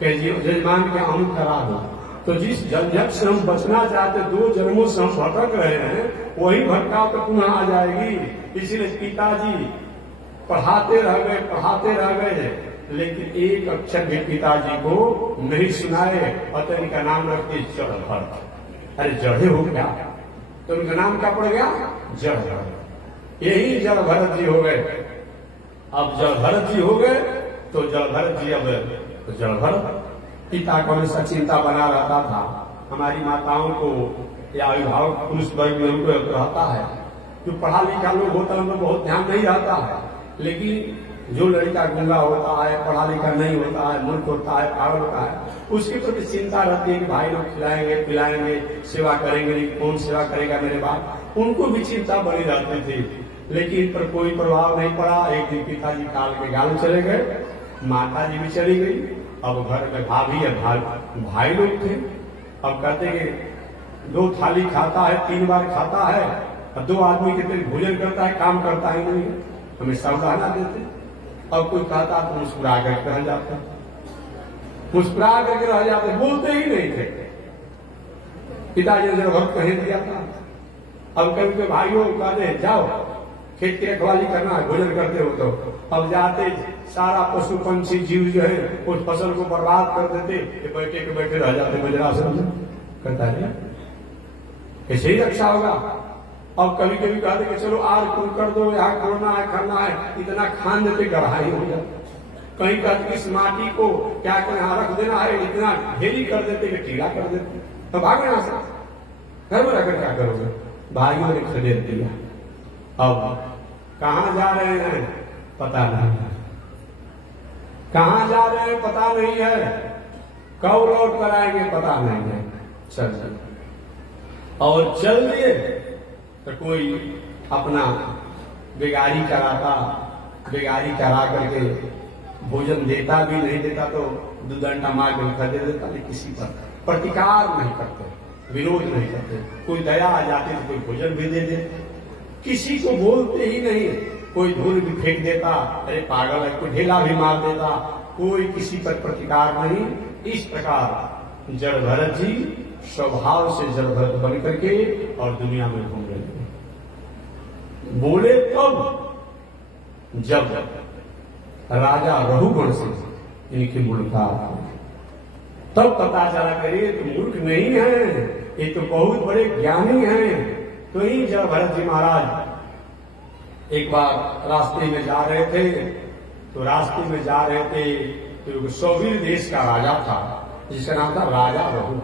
कहीं जजमान के यहाँ अमृत करा दो। तो जिस झंझट से हम बचना चाहते, 2 जन्मों से हम भटक रहे हैं, वही भटकाव तो पुनः आ जाएगी। इसलिए पिताजी पढ़ाते रह गए, लेकिन एक अक्षर भी पिताजी को नहीं सुनाए, और तो इनका नाम रखते जड़ भरत। अरे जड़े हो गया तो उनका नाम क्या पड़ गया? जड़ भरत। यही जड़ भरत जी हो गए। अब जड़ भरत जी हो गए तो जड़ भरत जी अब तो जड़ भरत पिता को हमेशा चिंता बना रहता था। हमारी माताओं को या अभिभावक पुरुष वर्ग में उनको रहता है, जो पढ़ा लिखा लोग होता है उनको बहुत ध्यान नहीं रहता है, लेकिन जो लड़का गूंगा होता है, पढ़ा लिखा नहीं होता है, मूर्ख होता है, पागल होता है, उसके प्रति चिंता रहती है कि भाई लोग खिलाएंगे पिलाएंगे सेवा करेंगे, कौन सेवा करेगा मेरे बाप, उनको भी चिंता बनी रहती थी। लेकिन पर कोई प्रभाव नहीं पड़ा। एक दिन पिताजी काल के गाल चले गए, माता जी भी चली गई। अब घर में भाभी या भाई लोग थे। अब कहते कि 2 थाली खाता है, 3 बार खाता है, और 2 आदमी के तेरे भोजन करता है, काम करता है नहीं, हमें सावधाना देते। अब कोई कहता तो मुस्कुरा करके रह जाते, मुस्कुरा करके रह जाते, बोलते ही नहीं थे। पिताजी ने जब वक्त कह दिया था। अब कभी के भाइयों कहते जाओ खेत की रखवाली करना है, भोजन करते हो तो। अब जाते सारा पशु पंछी जीव जो है उस फसल को बर्बाद कर देते, बैठे के बैठे रह जाते वज्रासन में। कहता है कैसे ही रक्षा होगा। अब कभी कभी कहते कि चलो आर कुल कर दो, यहाँ करना है करना है, इतना खान देते गढ़ाई हो जाती। कहीं कहते इस माटी को क्या करें यहाँ रख देना है, इतना ढेरी कर देते कि टीला कर देते, तो भाग यहाँ से घर में रखकर क्या करोगे। भाइयों ने खदेड़ दिया। अब कहाँ जा रहे हैं पता नहीं, कहां जा रहे हैं पता नहीं है, कब लौट कर आएंगे पता नहीं है। चल चल और चल दिए तो कोई अपना बेगारी कराता, बेगारी करा करके भोजन देता भी नहीं देता तो दुदंडा मार कर दे देता, लेकिन किसी पर प्रतिकार नहीं करते, विरोध नहीं करते। कोई दया आ जाती तो कोई भोजन भी दे दे, किसी को बोलते ही नहीं। कोई धूल भी फेंक देता, अरे पागल है, कोई ढेला भी मार देता, कोई किसी पर प्रतिकार नहीं। इस प्रकार जड़ भरत जी स्वभाव से जड़ भरत बन करके और दुनिया में घूम रहे हैं। बोले तब जब राजा रघुगण से इनकी मुलाकात, तब पता चला करे तो मूर्ख नहीं है, ये तो बहुत बड़े ज्ञानी हैं। तो ही जब भरत जी महाराज एक बार रास्ते में जा रहे थे, तो रास्ते में जा रहे थे तो सौवीर देश का राजा था जिसका नाम था राजा रघुगण।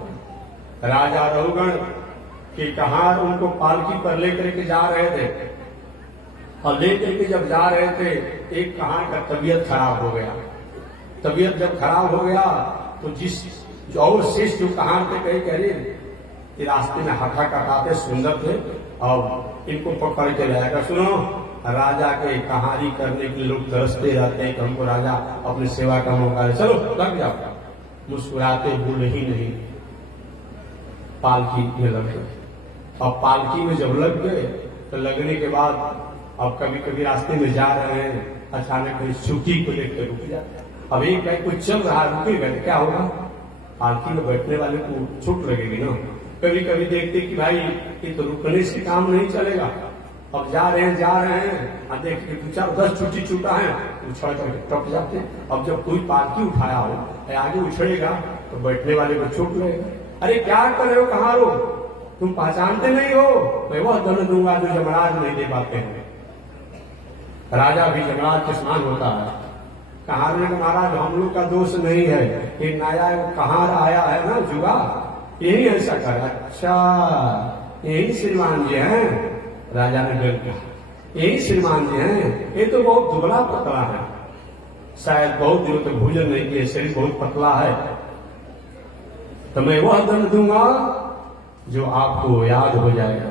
राजा रघुगण के कहार उनको पालकी पर लेकर के जा रहे थे, और लेकर के जब जा रहे थे एक कहार का तबीयत खराब हो गया। तबीयत जब खराब हो गया तो जिस और शेष जो कहार थे कहे कह रहे रास्ते में हाथा कटाते सुंदर थे, और इनको पकड़ के लाएगा। सुनो, राजा के कहानी करने के लोग तरसते रहते हैं कि हमको राजा अपनी सेवा का मौका है, चलो लग जाओ। मुस्कुराते बोले ही नहीं, पालकी में लग गए। अब पालकी में जब लग गए तो लगने के बाद अब कभी कभी रास्ते में जा रहे हैं, अचानक कहीं छुट्टी को देख कर रुक जाते। अब एक भाई कुछ चल रहा है, रुकेगा तो क्या होगा, पालकी में बैठने वाले को छूट लगेगी ना। कभी कभी देखते कि भाई ये तो रुकने से काम नहीं चलेगा। अब जा रहे हैं, अब देखते 2-4-10 छुट्टी छूटा है, उछल कर टप जाते हैं। अब जब कोई पालकी उठाया हो आगे उछड़ेगा तो बैठने वाले को चोट लगेगा। अरे क्या कर रहे हो, कहाँ हो, तुम पहचानते नहीं हो, मैं वह दंड दूंगा जो यमराज नहीं दे पाते हैं। राजा भी यमराज के समान होता है। कहार ने महाराज हम लोग का दोष नहीं है, ये नया कहार आया है ना जुआ, यही ऐसा कर। अच्छा यही श्रीमान जी हैं, राजा ने डर कहा, यही श्रीमान जी हैं, ये तो बहुत दुबला पतला है, शायद बहुत दिनों तक भोजन नहीं किए, शरीर बहुत पतला है, तो मैं वह दंड दूंगा जो आपको याद हो जाएगा।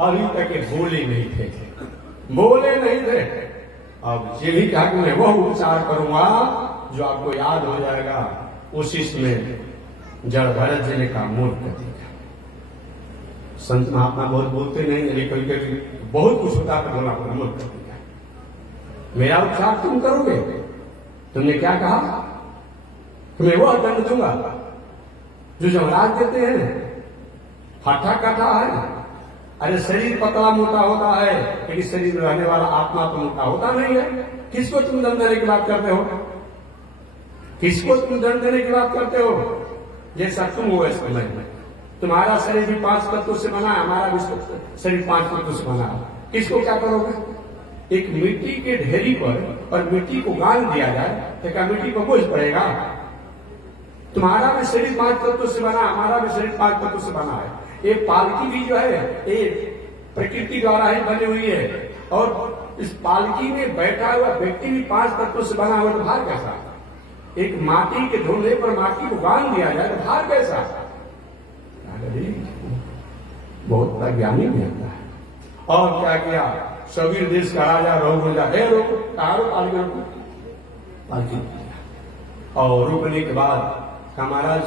अभी तक ये बोले नहीं थे, बोले नहीं थे, अब ये भी कहा कि मैं वह उपचार करूंगा जो आपको याद हो जाएगा। उसी में जड़ भरत जी ने कहा मूर्ख देगा। संत महात्मा बहुत बोलते नहीं, लेकिन कभी बहुत कुछ होता है बोला मूर्ख देगा। मेरा उपचार तुम करोगे, तुमने क्या कहा कि मैं वह दंड दूंगा जो यमराज देते हैं। हठा कथा है, अरे शरीर पतला मोटा होता है लेकिन शरीर में रहने वाला आत्मा तो मोटा होता नहीं है। किसको तुम दंड देने की बात करते हो, किसको तुम दंड देने की बात करते हो। जैसा तुम हो ऐसा मैं, तुम्हारा शरीर भी 5 तत्वों से बना है, हमारा भी शरीर 5 तत्वों से बना है। किसको क्या करोगे, एक मिट्टी के ढेरी पर और मिट्टी को गाड़ दिया जाए तो क्या मिट्टी पर बोझ पड़ेगा। तुम्हारा भी शरीर 5 तत्वों से बना, हमारा भी शरीर 5 तत्वों से बना है। ये पालकी भी जो है ये प्रकृति द्वारा ही बनी हुई है, और इस पालकी में बैठा हुआ व्यक्ति भी 5 तत्वों से बना हुआ, तो भार कैसा। एक माटी के ढूंढने पर माटी को गाड़ दिया जाए तो भार कैसा। बहुत बड़ा ज्ञानी भी होता है। और क्या किया, सभी देश का राजा रघुगण रोको, कहा रो पालकी, और रुकने के बाद कहा महाराज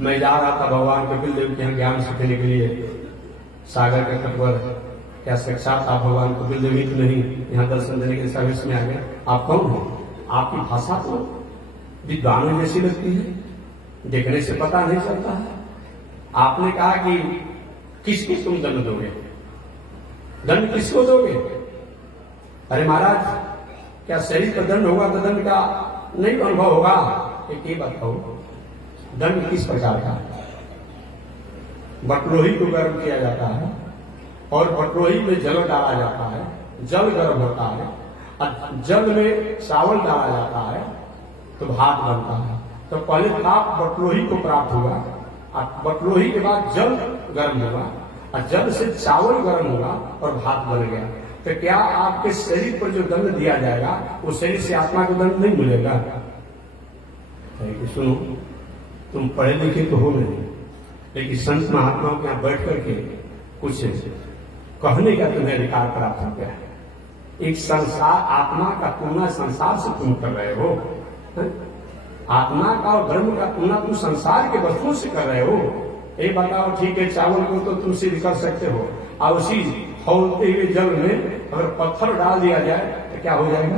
मैं जा रहा था भगवान कपिल देव के यहाँ ज्ञान सीखने के लिए सागर के तट पर, क्या साक्षात आप भगवान कपिल देव ही तो नहीं यहाँ दर्शन देने के सर्विस में आ गए। आप कौन हो, आपकी भाषा तो विद्वानों जैसी लगती है, देखने से पता नहीं चलता है। आपने कहा कि किसको तुम दंड दोगे, दंड किसको दोगे। अरे महाराज क्या शरीर का दंड होगा तो दंड का नहीं अनुभव होगा। एक ये बताओ दंड किस प्रकार का। बटलोही को गर्म किया जाता है और बटलोही में जल डाला जाता है, जल गर्म होता है, और जल में चावल डाला जाता है तो भात बनता है। तो पहले ताप बटलोही को प्राप्त हुआ, और बटलोही के बाद जल गर्म होगा, और जल से चावल गर्म होगा और भात बन गया। तो क्या आपके शरीर पर जो दंड दिया जाएगा वो शरीर से आत्मा को दंड नहीं मिलेगा? सुनो, तुम पढ़े लिखे तो हो नहीं, लेकिन संत महात्माओं के यहाँ बैठ करके कुछ कहने का तुम्हें अधिकार प्राप्त हो गया है। एक संसार आत्मा का तुलना संसार से तुम कर रहे हो, आत्मा का और धर्म का तुलना तुम संसार के वस्तुओं से कर रहे हो। ये बताओ, ठीक है, चावल को तो तुम सिद्ध कर सकते हो, और उसी खौलते हुए जल में अगर पत्थर डाल दिया जाए तो क्या हो जाएगा?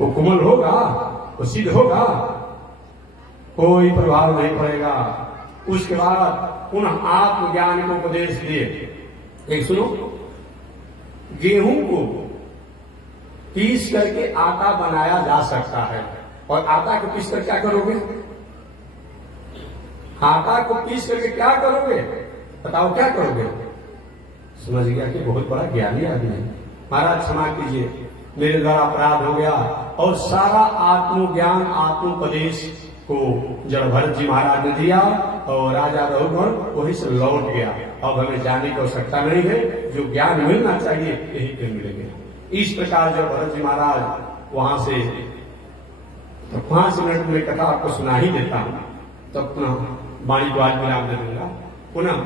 वो कोमल होगा, वो सिद्ध होगा, कोई प्रभाव नहीं पड़ेगा। उसके बाद पुनः आत्मज्ञान को उपदेश दिए। एक सुनो, गेहूं को पीस करके आटा बनाया जा सकता है, और आटा को पीस कर क्या करोगे? आटा को पीस करके क्या करोगे? बताओ क्या करोगे? समझ गया कि बहुत बड़ा ज्ञानी आदमी है। महाराज क्षमा कीजिए, मेरे द्वारा अपराध हो गया। और सारा आत्मज्ञान आत्मोपदेश को जब भरत जी महाराज ने दिया और राजा रघुवर वहीं से लौट गया। अब हमें जाने की आवश्यकता नहीं है, जो ज्ञान मिलना चाहिए यही पे मिलेंगे। इस प्रकार जब भरत जी महाराज वहां से तो 5 मिनट में कथा आपको सुना ही देता हूं, तब पुनः वाणी को आज विराम दे दूंगा। पुनः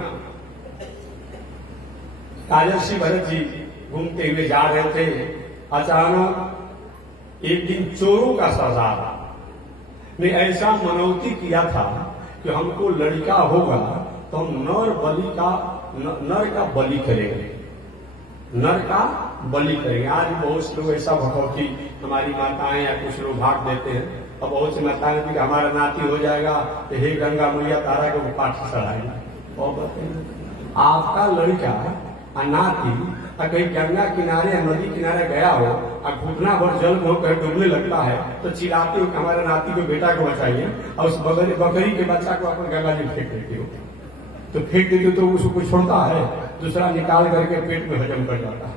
राजर्षि भरत जी घूमते हुए जा रहे थे, अचानक एक दिन चोरों का सरदार ने ऐसा मनौती किया था कि हमको लड़का होगा तो हम नर का बलि करेंगे, नर का बलि करेंगे। आज बहुत से लोग ऐसा भगवती हमारी माताएं या कुछ लोग भाग देते हैं, और बहुत सी माताएं भी हमारा नाती हो जाएगा तो हे गंगा मैया तारा को पाठ चढ़ाएगा। और आपका लड़का नाती कहीं गंगा किनारे या नदी किनारे गया हो और घुटना भर जल में होकर डूबने लगता है तो चिल्लाते हो कि हमारे नाती को बेटा को बचाइए, और उस बकरी के बच्चा को अपन गंगा जी फेंक देते हो। तो फेंक देते हो तो उसको कुछ छोड़ता है, दूसरा निकाल करके पेट में हजम कर जाता है।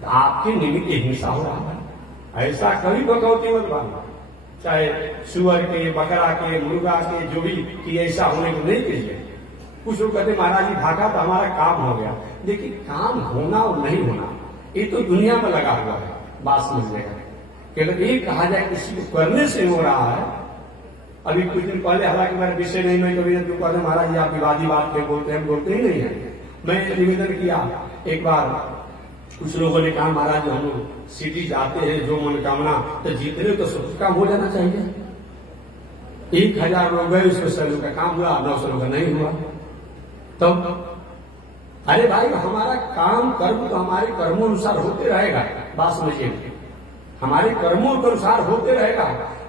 तो आपके निमित्त हिंसा हो रहा है। ऐसा कभी बकौती मत बांधो, चाहे सुअर के, बकरा के, मुर्गा के, जो भी कि ऐसा होने को नहीं कीजिए। कुछ लोग कहते महाराज जी भागा तो हमारा काम हो गया। देखिए, काम होना और नहीं होना ये तो दुनिया में लगा हुआ है, बात समझ लेगा। कि अगर ये कहा जाए किसी को करने से हो रहा है, अभी कुछ दिन पहले, हालांकि मेरा विषय नहीं, मैं कभी तो कहते महाराज जी आप विवादी बात के बोलते हैं, बोलते ही नहीं है। मैं निवेदन किया एक बार, कुछ लोगों ने कहा महाराज जी हम लोग सिटी जाते हैं, जो मनोकामना तो जीतने तो सब काम हो जाना चाहिए। 1000 लोग गए, उसमें 100 लोग का काम हुआ, 900 लोग का नहीं हुआ। तब अरे भाई, हमारा काम कर्म तो हमारे कर्मों अनुसार होते रहेगा। बात समझिए, हमारे कर्मों के अनुसार होते रहेगा,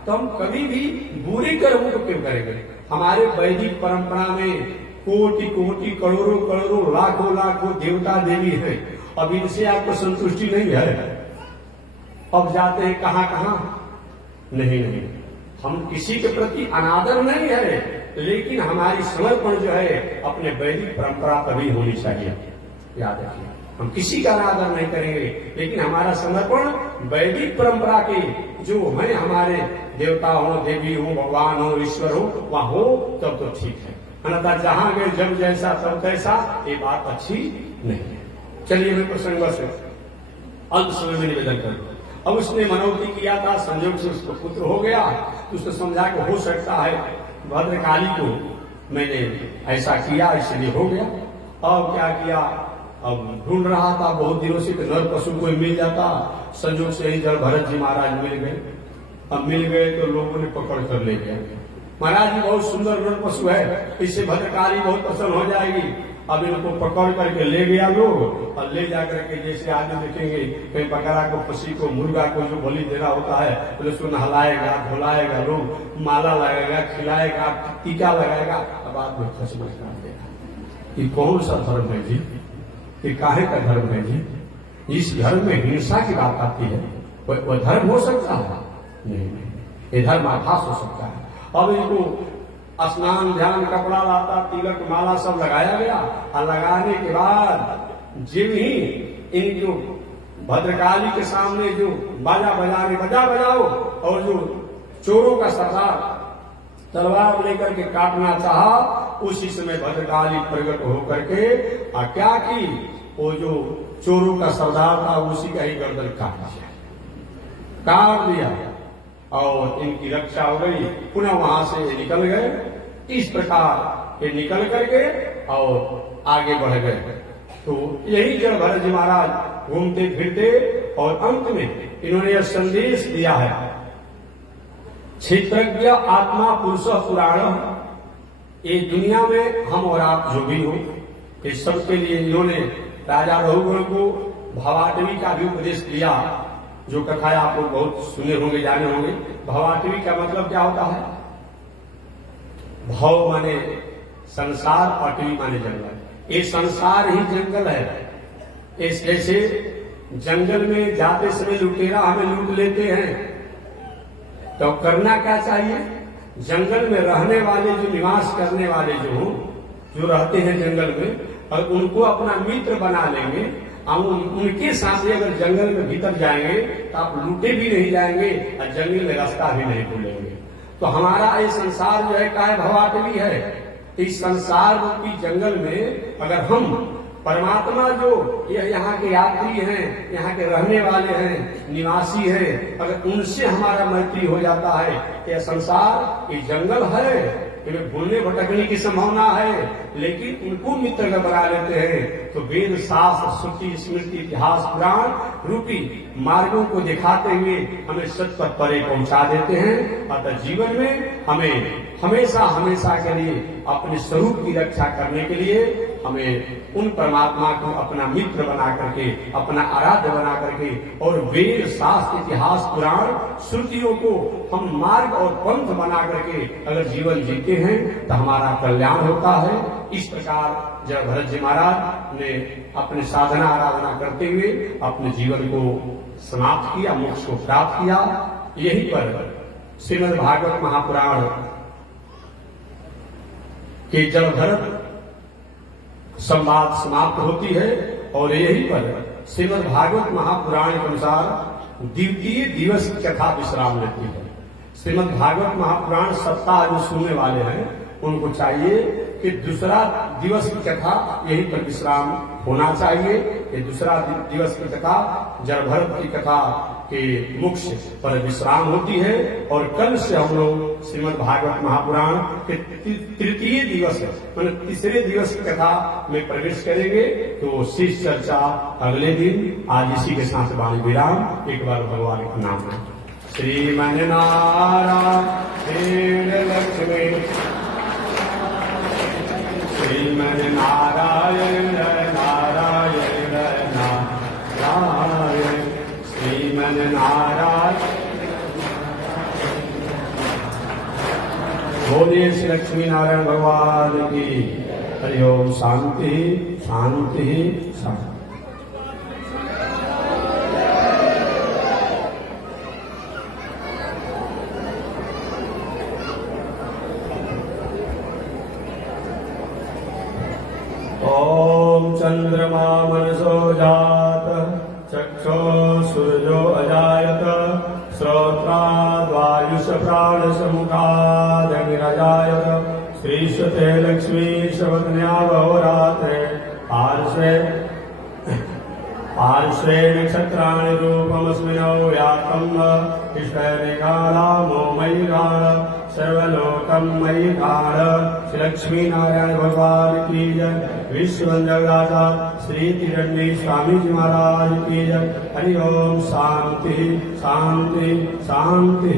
तो हम कभी भी बुरे कर्मों को क्यों करेंगे? हमारे वैदिक परंपरा में कोटि कोटि करोड़ों करोड़ों लाखों लाखों देवता देवी हैं, अब इनसे आपको संतुष्टि नहीं है। अब जाते हैं कहां कहां, नहीं, हम किसी के प्रति अनादर नहीं है, लेकिन हमारी समर्पण जो है अपने वैदिक परंपरा पर भी होनी चाहिए। याद रखिए, हम किसी का अनादर नहीं करेंगे, लेकिन हमारा समर्पण वैदिक परंपरा के जो है, हमारे देवता हो, देवी हो, भगवान हो, ईश्वर हो, वहां हो तब तो ठीक है। अन्यथा जहां गए जब जैसा तब तैसा, ये बात अच्छी नहीं है। चलिए मैं प्रसंग से अंत समय में निवेदन करूं। अब उसने मनौती किया था, संयोग से उसको पुत्र हो गया, तो उसने समझा कि हो सकता है भद्रकाली को मैंने ऐसा किया, इसलिए हो गया। और क्या किया, अब ढूंढ रहा था बहुत दिनों से, नर पशु को मिल जाता। संयोग से ही जब भरत जी महाराज मिल गए, अब मिल गए तो लोगों ने पकड़ कर ले गया। महाराज जी बहुत सुंदर नर पशु है, इससे भद्रकाली बहुत पसंद हो जाएगी। अब इनको पकड़ करके ले गया लोग, और ले जाकर के जैसे आगे देखेंगे कहीं बकरा को, पसी को, मुर्गा को जो बलि देना होता है तो उसको नहलाएगा, धुलाएगा, लोग माला लगाएगा, खिलाएगा, टीका लगाएगा। अब आप लोग समझ देगा ये कौन सा धर्म है जी, ये काहे का धर्म है जी? इस धर्म में हिंसा की बात आती है, वह धर्म हो सकता है? नहीं, ये धर्म आभास हो सकता है। अब इनको स्नान ध्यान कपड़ा लाता, तिलक माला सब लगाया गया, और लगाने के बाद जब ही इन जो भद्रकाली के सामने जो बाजा बजाओ, और जो चोरों का सरदार तलवार लेकर के काटना चाहा, उसी समय भद्रकाली प्रकट होकर के क्या की, वो जो चोरों का सरदार था उसी का ही गर्दन काट दिया और इनकी रक्षा हो गई। पुनः वहां से निकल गए। इस प्रकार ये निकल कर गए और आगे बढ़ गए। तो यही जड़ भरत जी महाराज घूमते फिरते और अंत में इन्होंने यह संदेश दिया है, क्षेत्रज्ञ आत्मा पुरुष पुराण। ये दुनिया में हम और आप जो भी हो, इस सबके लिए इन्होंने राजा रघुगण को भवाटवी का भी उपदेश दिया, जो कथाएं आप लोग बहुत सुने होंगे, जाने होंगे। भवाटवी का मतलब क्या होता है? भव माने संसार, अटवी माने जंगल। ये संसार ही जंगल है। इस जैसे जंगल में जाते समय लुटेरा हमें लूट लेते हैं, तो करना क्या चाहिए? जंगल में रहने वाले जो निवास करने वाले जो रहते हैं जंगल में, और उनको अपना मित्र बना लेंगे, हम उनके साथ अगर जंगल में भीतर जाएंगे तो आप लूटे भी नहीं जाएंगे और जंगल में रास्ता भी नहीं भूलेंगे। तो हमारा ये संसार जो है काय भवाटवी है। इस संसार रूपी जंगल में अगर हम परमात्मा जो यहाँ के यात्री हैं, यहाँ के रहने वाले हैं, निवासी हैं, अगर उनसे हमारा मैत्री हो जाता है, यह संसार ये जंगल है, इनमें भूलने भटकने की संभावना है, लेकिन उनको मित्र का बना लेते हैं तो वेद शास्त्र श्रुति स्मृति इतिहास पुराण रूपी मार्गों को दिखाते हुए हमें सत्य पर परे पहुंचा देते हैं। अतः जीवन में हमें हमेशा हमेशा के लिए अपने स्वरूप की रक्षा करने के लिए हमें उन परमात्मा को अपना मित्र बना करके, अपना आराध्य बना करके, और वेद शास्त्र इतिहास पुराण श्रुतियों को हम मार्ग और पंथ बना करके अगर जीवन जीते हैं तो हमारा कल्याण होता है। इस प्रकार जब भरत जी महाराज ने अपनी साधना आराधना करते हुए अपने जीवन को समाप्त किया, मोक्ष को प्राप्त किया, यहीं पर श्रीमद् भागवत महापुराण कि जब भरत संवाद समाप्त होती है और यहीं पर श्रीमद् भागवत महापुराण के अनुसार द्वितीय दिवस की कथा विश्राम लेती है। श्रीमद् भागवत महापुराण सप्ताह जो सुनने वाले हैं उनको चाहिए कि दूसरा दिवस की कथा यहीं पर विश्राम होना चाहिए। ये दूसरा दिवस की कथा जब भरत की कथा के मोक्ष पर विश्राम होती है, और कल से हम लोग श्रीमद् भागवत महापुराण के तृतीय दिवस मतलब तीसरे दिवस की कथा में प्रवेश करेंगे। तो शेष चर्चा अगले दिन। आज इसी के साथ वाणी विराम। एक बार भगवान का नाम है। श्रीमन नारायण लक्ष्मी श्रीमन नारायण नारायण नारायण श्रीमन नारायण। बोलिए श्री लक्ष्मी नारायण भगवान की हरि ओम। शांति शांति शांति। ओम चंद्रमा मनसो जात चक्षो सूर्यो अजायत श्रोत्राद्वायुष प्राण समुखादग्निरजायत श्रीश्वते लक्ष्मी शवज्ञा बहुरात्रे पार्श्वे नक्षत्राणि रूपमस्मिनौ व्याप्तं इष्टैर्निकालामो मयि गाढ सर्वलोकं मयि गाढ। श्री लक्ष्मी नारायण भगवान की जय। विश्ववंदनाता श्री तिरंगी स्वामी जी महाराज की जय। हरि ओम। शांति शांति शांति।